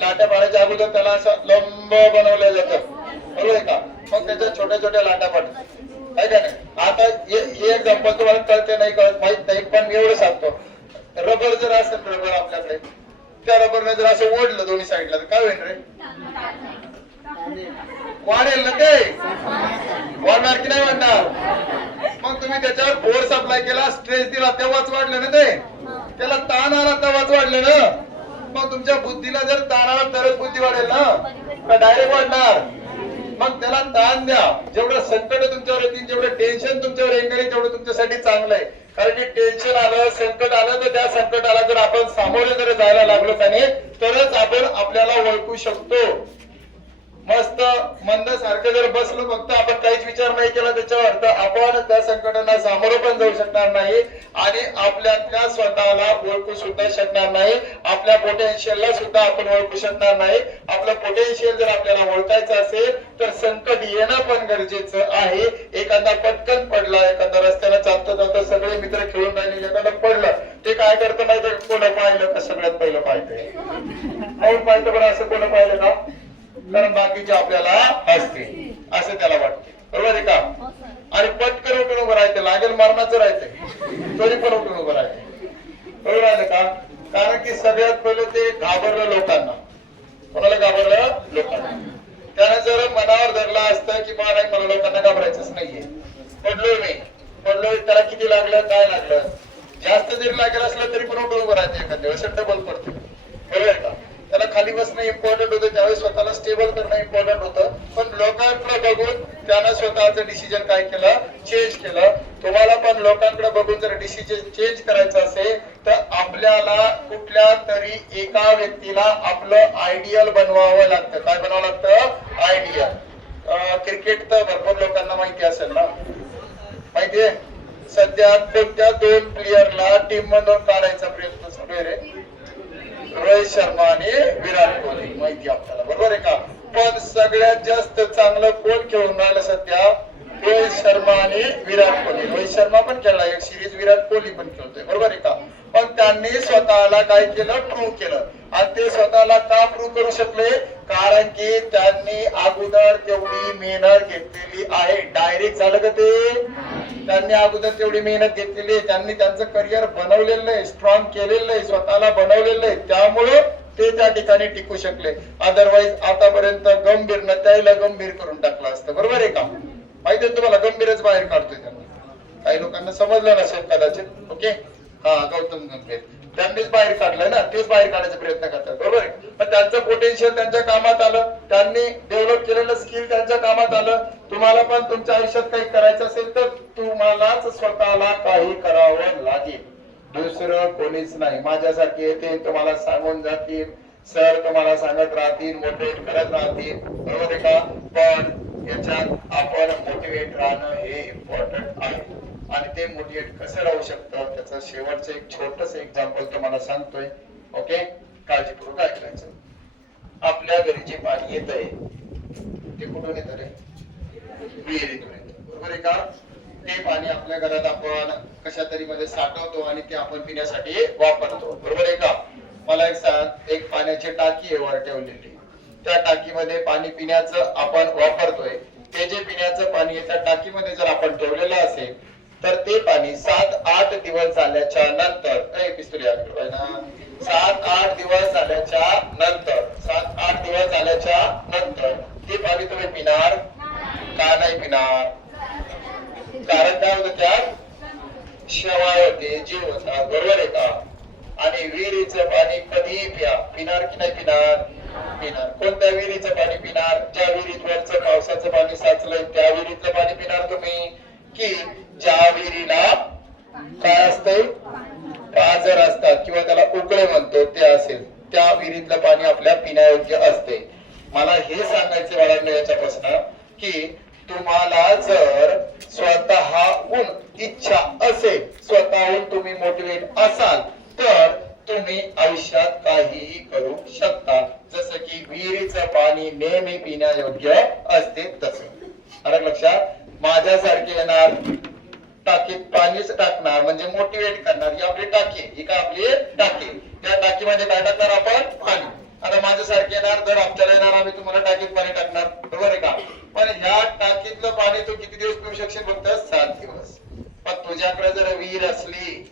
लाट्या पाडायच्या अगोदर त्याला असं लंब बनवलं जातं. बरोबर आहे का. मग त्याच्या छोट्या लाट्या पाडतात आहे का नाही. आता हे एक्झाम्पल तुम्हाला कळते नाही कळत माहित नाही पण मी एवढं सांगतो. रबर जर असेल रबर आपल्याकडे त्या रबरने जर असं ओढलं दोन्ही साईडला तर काय होईल रे. वाढेल ना ते. वाढणार की नाही वाढणार. मग तुम्ही त्याच्यावर फोर्स अप्लाय केला स्ट्रेस दिला तेव्हाच वाढलं ना ते. त्याला ताण आला तेव्हाच वाढलं ना. मग तुमच्या बुद्धीला जर ताण आला तरच बुद्धी वाढेल ना का डायरेक्ट वाढणार. मग त्याला ताण द्या. जेवढं संकट तुमच्यावर येतील जेवढं टेन्शन तुमच्यावर येईल तेवढं तुमच्यासाठी चांगलं आहे. कारण की टेन्शन आलं संकट आलं तर त्या संकटाला जर आपण सामोरे जर जायला लागलो त्याने तरच आपण आपल्याला ओळखू शकतो. मस्त मंद सारखं जर बसलो फक्त आपण काहीच विचार नाही केला त्याच्यावर तर आपण त्या संकटांना सामोरं पण जाऊ शकणार नाही आणि आपल्यातल्या स्वतःला ओळखू सुद्धा शकणार नाही. आपल्या पोटेन्शियलला सुद्धा आपण ओळखू शकणार नाही. आपलं पोटेन्शियल जर आपल्याला ओळखायचं असेल तर संकट येणं पण गरजेचं आहे. एखादा पटकन पडला एखादा रस्त्याला चालतो सगळे मित्र खेळून राहिले एखादं पडलं ते काय करतं नाही तर कोण पाहिलं का सगळ्यात पहिलं पाहिजे म्हणून पाहिलं. पण असं कोण पाहिलं का कारण बाकीचे आपल्याला असते असं त्याला वाटते. बरोबर आहे का. आणि पटकन उठून उभं राहते लागेल मरणाचं राहते तरी पण उठून उभं राहते. बरोबर आलं का? कारण की सगळ्यात पहिलं ते घाबरलं लोकांना. कोणाला घाबरलं? लोकांना. त्यानं जर मनावर धरलं असतं की मला नाही, मला लोकांना घाबरायचंच नाहीये, पडलोय त्याला किती लागलं, काय लागलं, जास्त जरी लागेल असलं तरी पण उठून उभं राहते एखाद्या वेळेस डबल पडते. बरोबर आहे का? त्याला खाली बसणं इम्पॉर्टंट होतं, त्यावेळेस स्वतःला स्टेबल करणं इम्पॉर्टंट होतं. पण लोकांकडे बघून त्यानं स्वतःचं डिसिजन काय केलं, चेंज केलं. तुम्हाला पण लोकांकडे बघून जर डिसिजन चेंज करायचं असेल तर आपल्याला कुठल्या तरी एका व्यक्तीला आपलं आयडियल बनवावं लागतं. काय बनावं लागतं? आयडियल. क्रिकेट तर भरपूर लोकांना माहिती असेल ना, माहितीये? सध्या कोणत्या 2 प्लेयरला टीम मधून काढायचा प्रयत्न सुरू आहे रे? रोहित शर्मा आणि विराट कोहली. माहिती आपल्याला, बरोबर आहे का? पण सगळ्यात जास्त चांगलं कोण खेळून राहिलं सध्या? रोहित शर्मा आणि विराट कोहली. रोहित शर्मा पण खेळला एक सिरीज, विराट कोहली पण खेळतोय, बरोबर आहे का? पण त्यांनी स्वतःला काय केलं? प्रूव्ह केलं. आणि ते स्वतःला का प्रूव्ह करू शकले? कारण की त्यांनी अगोदर तेवढी मेहनत घेतलेली आहे. डायरेक्ट झालं का ते? त्यांनी अगोदर तेवढी मेहनत घेतलेली आहे, त्यांनी त्यांचं करिअर बनवलेलं आहे, स्ट्रॉंग केलेलं आहे, स्वतःला बनवलेलं आहे. त्यामुळे ते त्या ठिकाणी टिकू शकले. अदरवाईज आतापर्यंत गंभीरनं त्याला गंभीर करून टाकलं असतं, बरोबर आहे का? माहितीये तुम्हाला, गंभीरच बाहेर काढतोय त्यांना. काही लोकांना समजलं नसेल कदाचित. ओके, हा, गौतम गंभीर त्यांनीच बाहेर काढलंय ना, तेच बाहेर काढायचा प्रयत्न करतात, बरोबर आहे? पण त्यांचं पोटेन्शियल त्यांच्या कामात आलं, त्यांनी डेव्हलप केलेलं स्किल त्यांच्या कामात आलं. तुम्हाला पण तुमच्या आयुष्यात काही करायचं असेल तर तुम्हालाच स्वतःला काही करावं लागेल, दुसरं कोणीच नाही. माझ्यासारखे येते तुम्हाला सांगून जातील, सर तुम्हाला सांगत राहतील, मोटिवेट करत राहतील, बरोबर आहे का? पण याच्यात आपण मोटिवेट राहणं हे इम्पॉर्टंट आहे. आणि ते मोटिवेट कसं राहू शकतं त्याचं शेवटचं एक छोटस एक्झाम्पल तुम्हाला सांगतोय. ओके, काळजीपूर्वक ऐकायचं. आपल्या घरी जे पाणी येतंय ते कुठून येतं रे? विहिरीतून येतं, बरोबर आहे का? ते पाणी आपल्या घरात आपण कशा तरी मध्ये साठवतो आणि ते आपण पिण्यासाठी वापरतो, बरोबर आहे का? मला एक सांग, एक पाण्याची टाकी आहे वर ठेवलेली, त्या टाकीमध्ये पाणी पिण्याचं आपण वापरतोय. ते जे पिण्याचं पाणी आहे त्या टाकीमध्ये जर आपण ठेवलेलं असेल तर ते पाणी 7-8 दिवस झाल्याच्या नंतर, 7-8 दिवस झाल्याच्या नंतर, 7-8 दिवस झाल्याच्या नंतर ते पाणी तुम्ही पिणार का नाही पिणार? कारण काय होतं, त्यात शेवाळ होते, जीव होता, बरोबर आहे का? आणि विहिरीचं पाणी कधीही प्या, पिणार की नाही पिणार? पिणार. कोणत्या विहिरीचं पाणी पिणार? ज्या विहिरीत वरचं पावसाचं पाणी साचलंय त्या विहिरीतलं पाणी पिणार तुम्ही, की ज्या विहिरीला काय असतंय, पाझर असतात किंवा त्याला उकळे म्हणतो ते असेल, त्या विहिरीतलं पाणी आपल्या पिण्यायोग्य असते. मला हे सांगायचे बाळांनो याच्यापासून की तुम्हाला जर स्वतःहून इच्छा असेल, स्वतःहून तुम्ही मोटिवेट असाल तर तुम्ही आयुष्यात काहीही करू शकता. जसं की विहिरीचं पाणी नेहमी पिण्यायोग्य असते तसं. आलं लक्षात? माझ्यासारखे येणार, टाकीत पाणीच टाकणार म्हणजे मोटिवेट करणार. ही आपली टाकी, ही काय आपली टाकी, त्या टाकीमध्ये काय टाकणार आपण? पाणी. आता माझ्यासारखे येणार, दर हप्त्याला येणार, आम्ही तुम्हाला टाकीत पाणी टाकणार, बरोबर आहे का? पण ह्या टाकीतलं पाणी तू किती दिवस पिऊ शकशील? फक्त 7 दिवस. पण तुझ्याकडे जर विहीर असली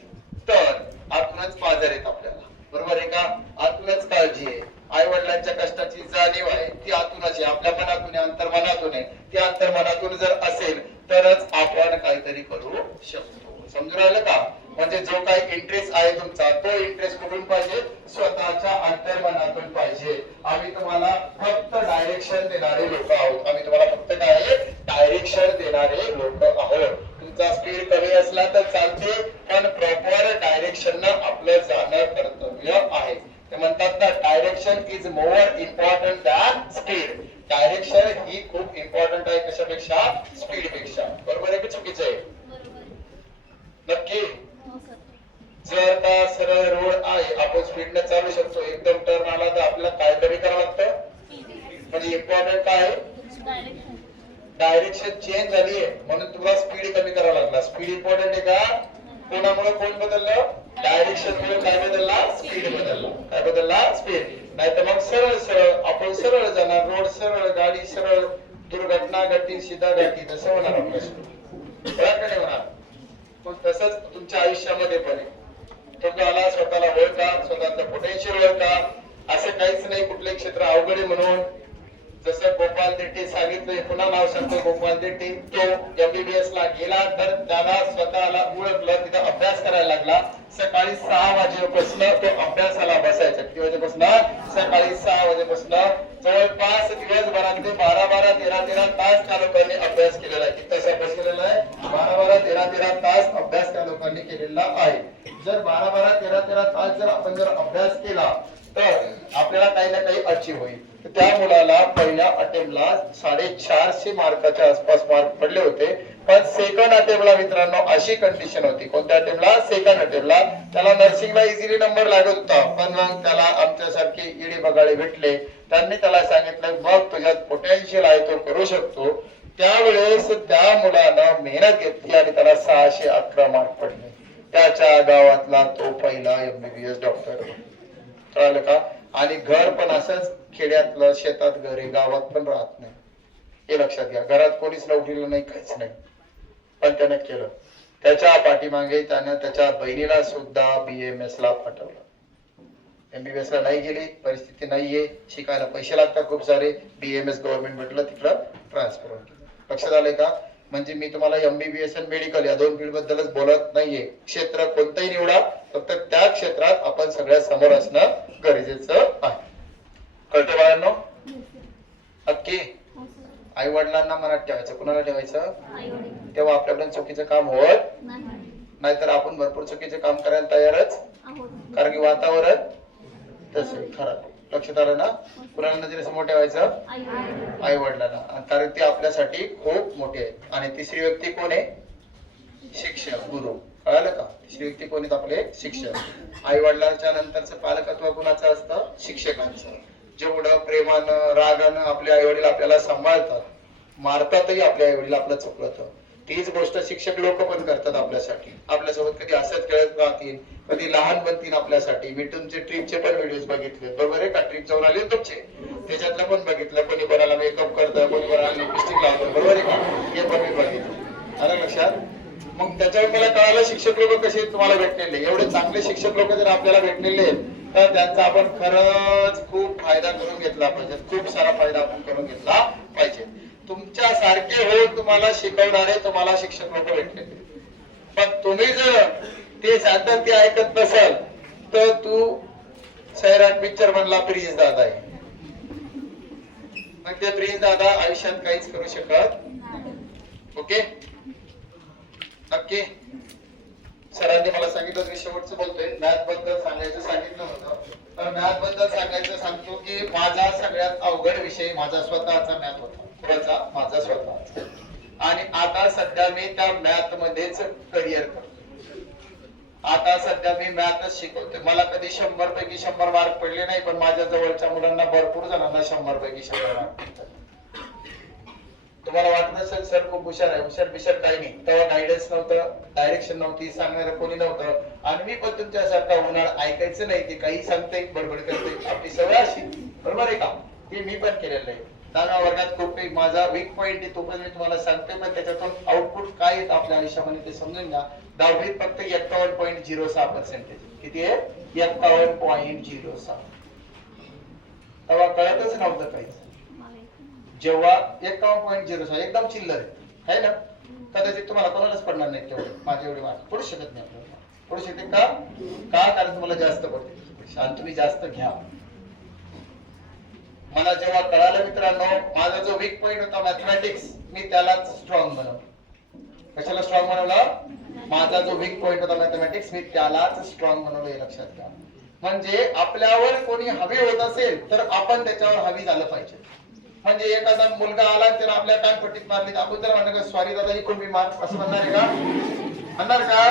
तर आतूनच पाझर आहेत आपल्याला, बरोबर आहे का? आतूनच काळजी आहे, आई वडिलांच्या कष्टाची जाणीव आहे, ती आतूनच आहे, आपल्या मनातून आहे, अंतर्मनातून आहे. ती अंतर्मनातून जर असेल तरच आपण काहीतरी करू शकतो. समजून राहिलं का? म्हणजे जो काही इंटरेस्ट आहे तुमचा, तो इंटरेस्ट कुठून पाहिजे? स्वतःच्या अंतर्मनातून पाहिजे. आम्ही तुम्हाला फक्त डायरेक्शन देणारे लोक आहोत. आम्ही तुम्हाला फक्त काय? डायरेक्शन देणारे लोक आहोत. तुमचा स्पीड कमी असला तर चालते, पण प्रॉपर डायरेक्शन आपलं जाणं कर्तव्य आहे. ते म्हणतात ना, direction is more important than speed. Direction ही खूप इम्पॉर्टंट आहे, कशापेक्षा? स्पीड पेक्षा. बरोबर आहे की चुकीचं आहे? नक्की. जर का सरळ रोड आहे, आपण स्पीडने चालू शकतो, एकदम टर्न आला तर आपल्याला काय कमी करावं लागतं? म्हणजे इम्पॉर्टंट काय आहे? डायरेक्शन चेंज झाली आहे म्हणून तुला स्पीड कमी करावा लागला. स्पीड इम्पॉर्टंट आहे का? कोणामुळे कोण बदललं? डायरेक्शन मुळे काय बदलला? स्पीड बदलला. काय बदलला? स्पीड. नाही तर मग सरळ सरळ आपण सरळ जाणार, रोड सरळ, गाडी सरळ, दुर्घटना घडतील सीधा घडतील, तसं होणार आपल्याशी. होणार. पण तसंच तुमच्या आयुष्यामध्ये पण आहे. तुम्हाला स्वतःला ओळखा, स्वतःचं पोटेन्शियल ओळखा. असं काहीच नाही कुठले क्षेत्र अवघड आहे म्हणून. जसं गोपाल देठे सांगितलंय, पुन्हा नाव सांगतो गोपाल देठे, तो MBBS ला गेला तर त्याला स्वतःला ओळखलं, तिथं अभ्यास करायला लागला. सकाळी 6 वाजेपासून तो अभ्यासाला बसायचा. किती वाजेपासून? सकाळी 6 वाजेपासून जवळपास दिवसभरामध्ये 12-12, 13-13 तास त्या लोकांनी अभ्यास केलेला आहे. किती तास अभ्यास केलेला आहे? 12-12, 13-13 तास अभ्यास त्या लोकांनी केलेला आहे. जर 12-12, 13-13 तास जर आपण अभ्यास केला तर आपल्याला काही ना काही अचीव होईल. त्या मुलाला पहिल्या अटेम्प्टला 450 मार्काच्या आसपास मार्क पडले होते. पण सेकंड अटेम्प्टला मित्रांनो अशी कंडिशन होती. कोणत्या अटेम्प्टला? सेकंड अटेम्प्टला. त्याला नर्सिंगला इझिली नंबर लागत होता, पण मग त्याला आमच्यासारखे इडी बगाडे भेटले. त्यांनी त्याला सांगितलं बघ तुझ्यात पोटेन्शियल आहे, तो करू शकतो. त्यावेळेस त्या मुलानं मेहनत घेतली आणि त्याला 611 मार्क पडले. त्याच्या गावातला तो पहिला MBBS डॉक्टर. कळलं का? आणि घर पण असंच खेड्यातलं, शेतात घर आहे, गावात पण राहत नाही. हे लक्षात घ्या. घरात कोणीच नोकरीला नाही, काहीच नाही, पण त्याने केलं. त्याच्या पाठीमागे त्याने त्याच्या बहिणीला सुद्धा BMS ला पाठवलं. MBBS ला नाही गेली, परिस्थिती नाहीये, शिकायला पैसे लागतात खूप सारे. BMS गव्हर्नमेंट भेटलं, तिकडं ट्रान्सफर केलं. लक्षात आलंय का? म्हणजे मी तुम्हाला MBBS आणि मेडिकल या दोन फील्ड बद्दलच बोलत नाहीये. क्षेत्र कोणतंही निवडा, फक्त त्या क्षेत्रात आपण सगळ्या समोर असणं गरजेचं आहे. कळतं बाळांनो? नक्की आई वडिलांना मनात ठेवायचं. कुणाला ठेवायचं? तेव्हा आपल्याकडून चुकीचं काम होत नाहीतर आपण भरपूर चुकीचे काम करायला तयारच, कारण की वातावरण तसे खराब. लक्षात आलं ना? कुणाला नजरेसमोर ठेवायचं? आई वडिलांना, कारण ते आपल्यासाठी खूप मोठे आहेत. आणि तिसरी व्यक्ती कोण आहे? शिक्षक, गुरु. कळालं का? तिसरी व्यक्ती कोण आहेत? आपले शिक्षक. आई वडिलांच्या नंतरचं पालकत्व कुणाचं असतं? शिक्षकांचं. जेवढं प्रेमानं, रागानं आपले आई वडील आपल्याला सांभाळतात, मारतातही आपले आई वडील आपलं चुकलं तर, तीच गोष्ट शिक्षक लोक पण करतात आपल्यासाठी. आपल्यासोबत कधी हसत खेळत राहतील, कधी लहान बनतील आपल्यासाठी. मी तुमचे ट्रिपचे पण व्हिडिओ बघितले, बरोबर आहे का? ट्रिप जाऊन आले तुमचे, त्याच्यातलं पण बघितलं. कोणी कोणाला मेकअप करतं, कोणी कोणाला लिपस्टिक लावतं, बरोबर आहे का? हे पण मी बघितलं. आलं लक्षात? मग त्याच्यावर मला कळालं शिक्षक लोक कसे तुम्हाला भेटलेले. एवढे चांगले शिक्षक लोक जर आपल्याला भेटलेले तर त्यांचा आपण खरंच खूप फायदा करून घेतला पाहिजे. खूप सारा फायदा आपण करून घेतला पाहिजे. तुमच्या सारखे होऊन तुम्हाला शिकवणारे तुम्हाला शिक्षक लोक भेटलेले, पण तुम्ही जर ते सांगतात ते ऐकत नसाल तर तू सैराट पिक्चर मधला प्रिन्स दादा आहे. मग ते प्रिन्स दादा आयुष्यात काहीच करू शकत. ओके, नक्की. सरांनी मला सांगितलं, मी शेवटचं बोलतोय, मॅथ बद्दल सांगायचं सांगितलं होतं. तर मॅथ बद्दल सांगायचं सांगतो की माझा सगळ्यात अवघड विषय माझा स्वतःचा मॅथ होता. कुणाचा? माझा स्वतःचा. आणि आता सध्या मी त्या मॅथ मध्येच करिअर करतो. आता सध्या मी मॅथच शिकवते. मला कधी 100 पैकी 100 मार्क पडले नाही, पण माझ्या जवळच्या मुलांना, भरपूर जणांना 100 पैकी 100 मार्क पडतात. तुम्हाला वाटत असेल सर खूप हुशार आहे, हुशार बिशार काही नाही. तेव्हा गायडन्स नव्हतं, डायरेक्शन नव्हती, सांगणारं कोणी नव्हतं. आणि मी पण तुमच्यासारखा होणार ऐकायचं नाही, ते काही सांगते बडबड करते, आपली सवय अशी, बरोबर आहे का? ते मी पण केलेलं आहे. 10व्या वर्गात खूप काही माझा वीक पॉईंट आहे, तो पण मी तुम्हाला सांगते. पण त्याच्यातून आउटपुट काय येत आपल्या आयुष्यामध्ये ते समजून घ्या. 10वीत फक्त 51.06%. किती आहे? 51.06. तेव्हा कळतच नव्हतं काहीच. जेव्हा 51.06 एकदम चिल्लर आहे ना, कदाचित तुम्हाला कोणालाच पडणार नाही तेवढे माझे एवढे मार्क पडू शकत नाही. आपल्याला पडू शकते का? कारण तुम्हाला जास्त पडते आणि तुम्ही जास्त घ्या. मला जेव्हा कळालं मित्रांनो, माझा जो वीक पॉईंट होता मॅथमॅटिक्स, मी त्यालाच स्ट्रॉंग बनवलं. कशाला स्ट्रॉंग बनवलं? माझा जो वीक पॉईंट होता मॅथमॅटिक्स, मी त्यालाच स्ट्रॉंग बनवलं. हे लक्षात घ्या. म्हणजे आपल्यावर कोणी हवी होत असेल तर आपण त्याच्यावर हवी झालं पाहिजे. म्हणजे एखादा मुलगा आला त्याला आपल्या कान पट्टीत मारली, आपण त्याला म्हणणार का सॉरी दादा इकडून मी मार, असं म्हणणार आहे का? म्हणणार का?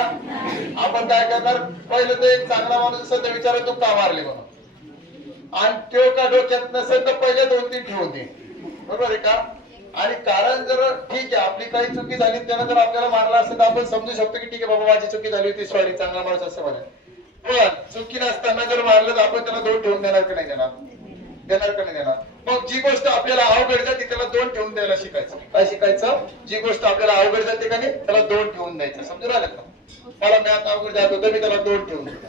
आपण काय करणार? पहिलं तर एक चांगला माणूस असेल तर विचारतो का मारले म्हणून, आणि तो का डोक्यात नसेल तर पहिले 2-3 ठेवून दे, बरोबर आहे का? आणि कारण जर ठीक आहे आपली काही चुकी झाली, त्यानं जर आपल्याला मारला असेल तर आपण समजू शकतो की ठीक आहे बाबा माझी चुकी झाली होती, सॉरी, चांगला माणूस असं म्हणेल. पण चुकी नसताना जर मारलं तर आपण त्याला 2 ठेवून देणार का नाही देणार? देणार का नाही देणार? मग जी गोष्ट आपल्याला अवघड जाते त्याला 2 ठेवून द्यायला शिकायचं. काय शिकायचं? जी गोष्ट आपल्याला अवघड जाते का नाही त्याला 2 ठेवून द्यायचं. समजून आलं का? मला मॅथ अवघड जात होतं, मी त्याला 2 ठेवून दिलं.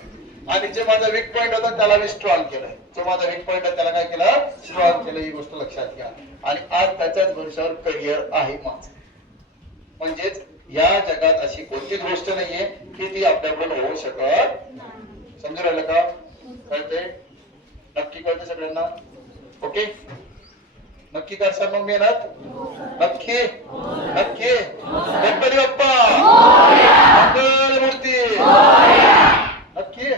आणि जे माझा वीक पॉइंट होता त्याला मी स्ट्रॉंग केलं. जो माझा वीक पॉइंट होता त्याला काय केलं, स्ट्रॉंग केलं. ही गोष्ट लक्षात घ्या. आणि आज त्याच्याच भरोशावर करिअर आहे माझं. म्हणजेच या जगात अशी कोणतीच गोष्ट नाहीये की ती आपल्याकडून होऊ शकत. समजून राहिलं का? कळते? नक्की कळते सगळ्यांना? ओके, नक्की करसाल मग मेहनत? नक्की नक्की. गणपती बाप्पा मंगलमूर्ती. नक्की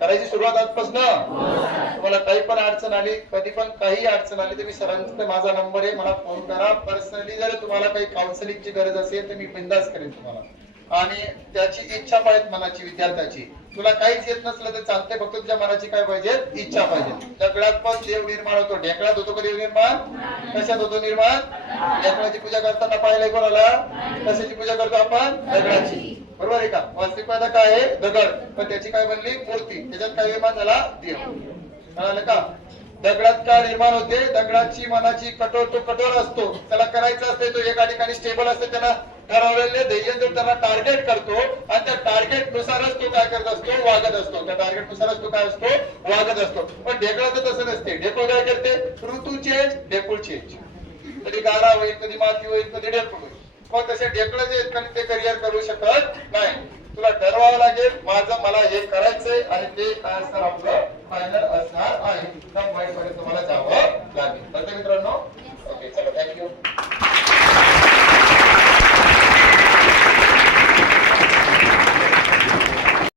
करायची सुरुवात आजपासून. तुम्हाला काही पण अडचण आली, कधी पण काही अडचण आली तर मी सरांचा माझा नंबर आहे, मला फोन करा. पर्सनली जर तुम्हाला काही काउन्सिलिंगची गरज असेल तर मी बिंदास करेन तुम्हाला. आणि त्याची इच्छा पाहिजे मनाची, विद्यार्थ्याची. तुला काहीच येत नसलं तर चालतंय, फक्त तुझ्या मनाची काय पाहिजे, इच्छा पाहिजे. दगडात पण देव निर्माण होतो. ढेकळात होतो का देव निर्माण? कशात होतो निर्माण? ढेकळाची पूजा करताना पाहिलंय कोणाला? कशाची पूजा करतो आपण? दगडाची. बरोबर आहे का? वास्तविकता काय आहे? दगड. पण त्याची काय बनली? मूर्ती. त्याच्यात काय निर्माण झाला? देव. कळालं का? दगडात का निर्माण होते? दगडाची मनाची कठोर, तो कठोर असतो, त्याला करायचं असते, तो एका ठिकाणी स्टेबल असते, त्याला ठरवलेले ध्येय जो त्याला टार्गेट करतो आणि त्या टार्गेट नुसारच तो काय करत असतो? वागत असतो. त्या टार्गेट नुसारच तो काय असतो? वागत असतो. पण ढेकळाचं तसं नसते. ढेकूळ काय करते? ऋतू चेंज, ढेकूळ चेंज. कधी गारा होईल, कधी माती होईल, कधी ढेकूळ होईल. मग तसे ढेकळं जे आहेत ते करिअर करू शकत नाही. तुला ठरवावं लागेल, माझं मला हे करायचंय आणि ते काय असणार आपलं फायनल असणार आहे. त्या पॉईंट मध्ये तुम्हाला जावं लागेल. तर मित्रांनो, ओके, चला, थँक्यू.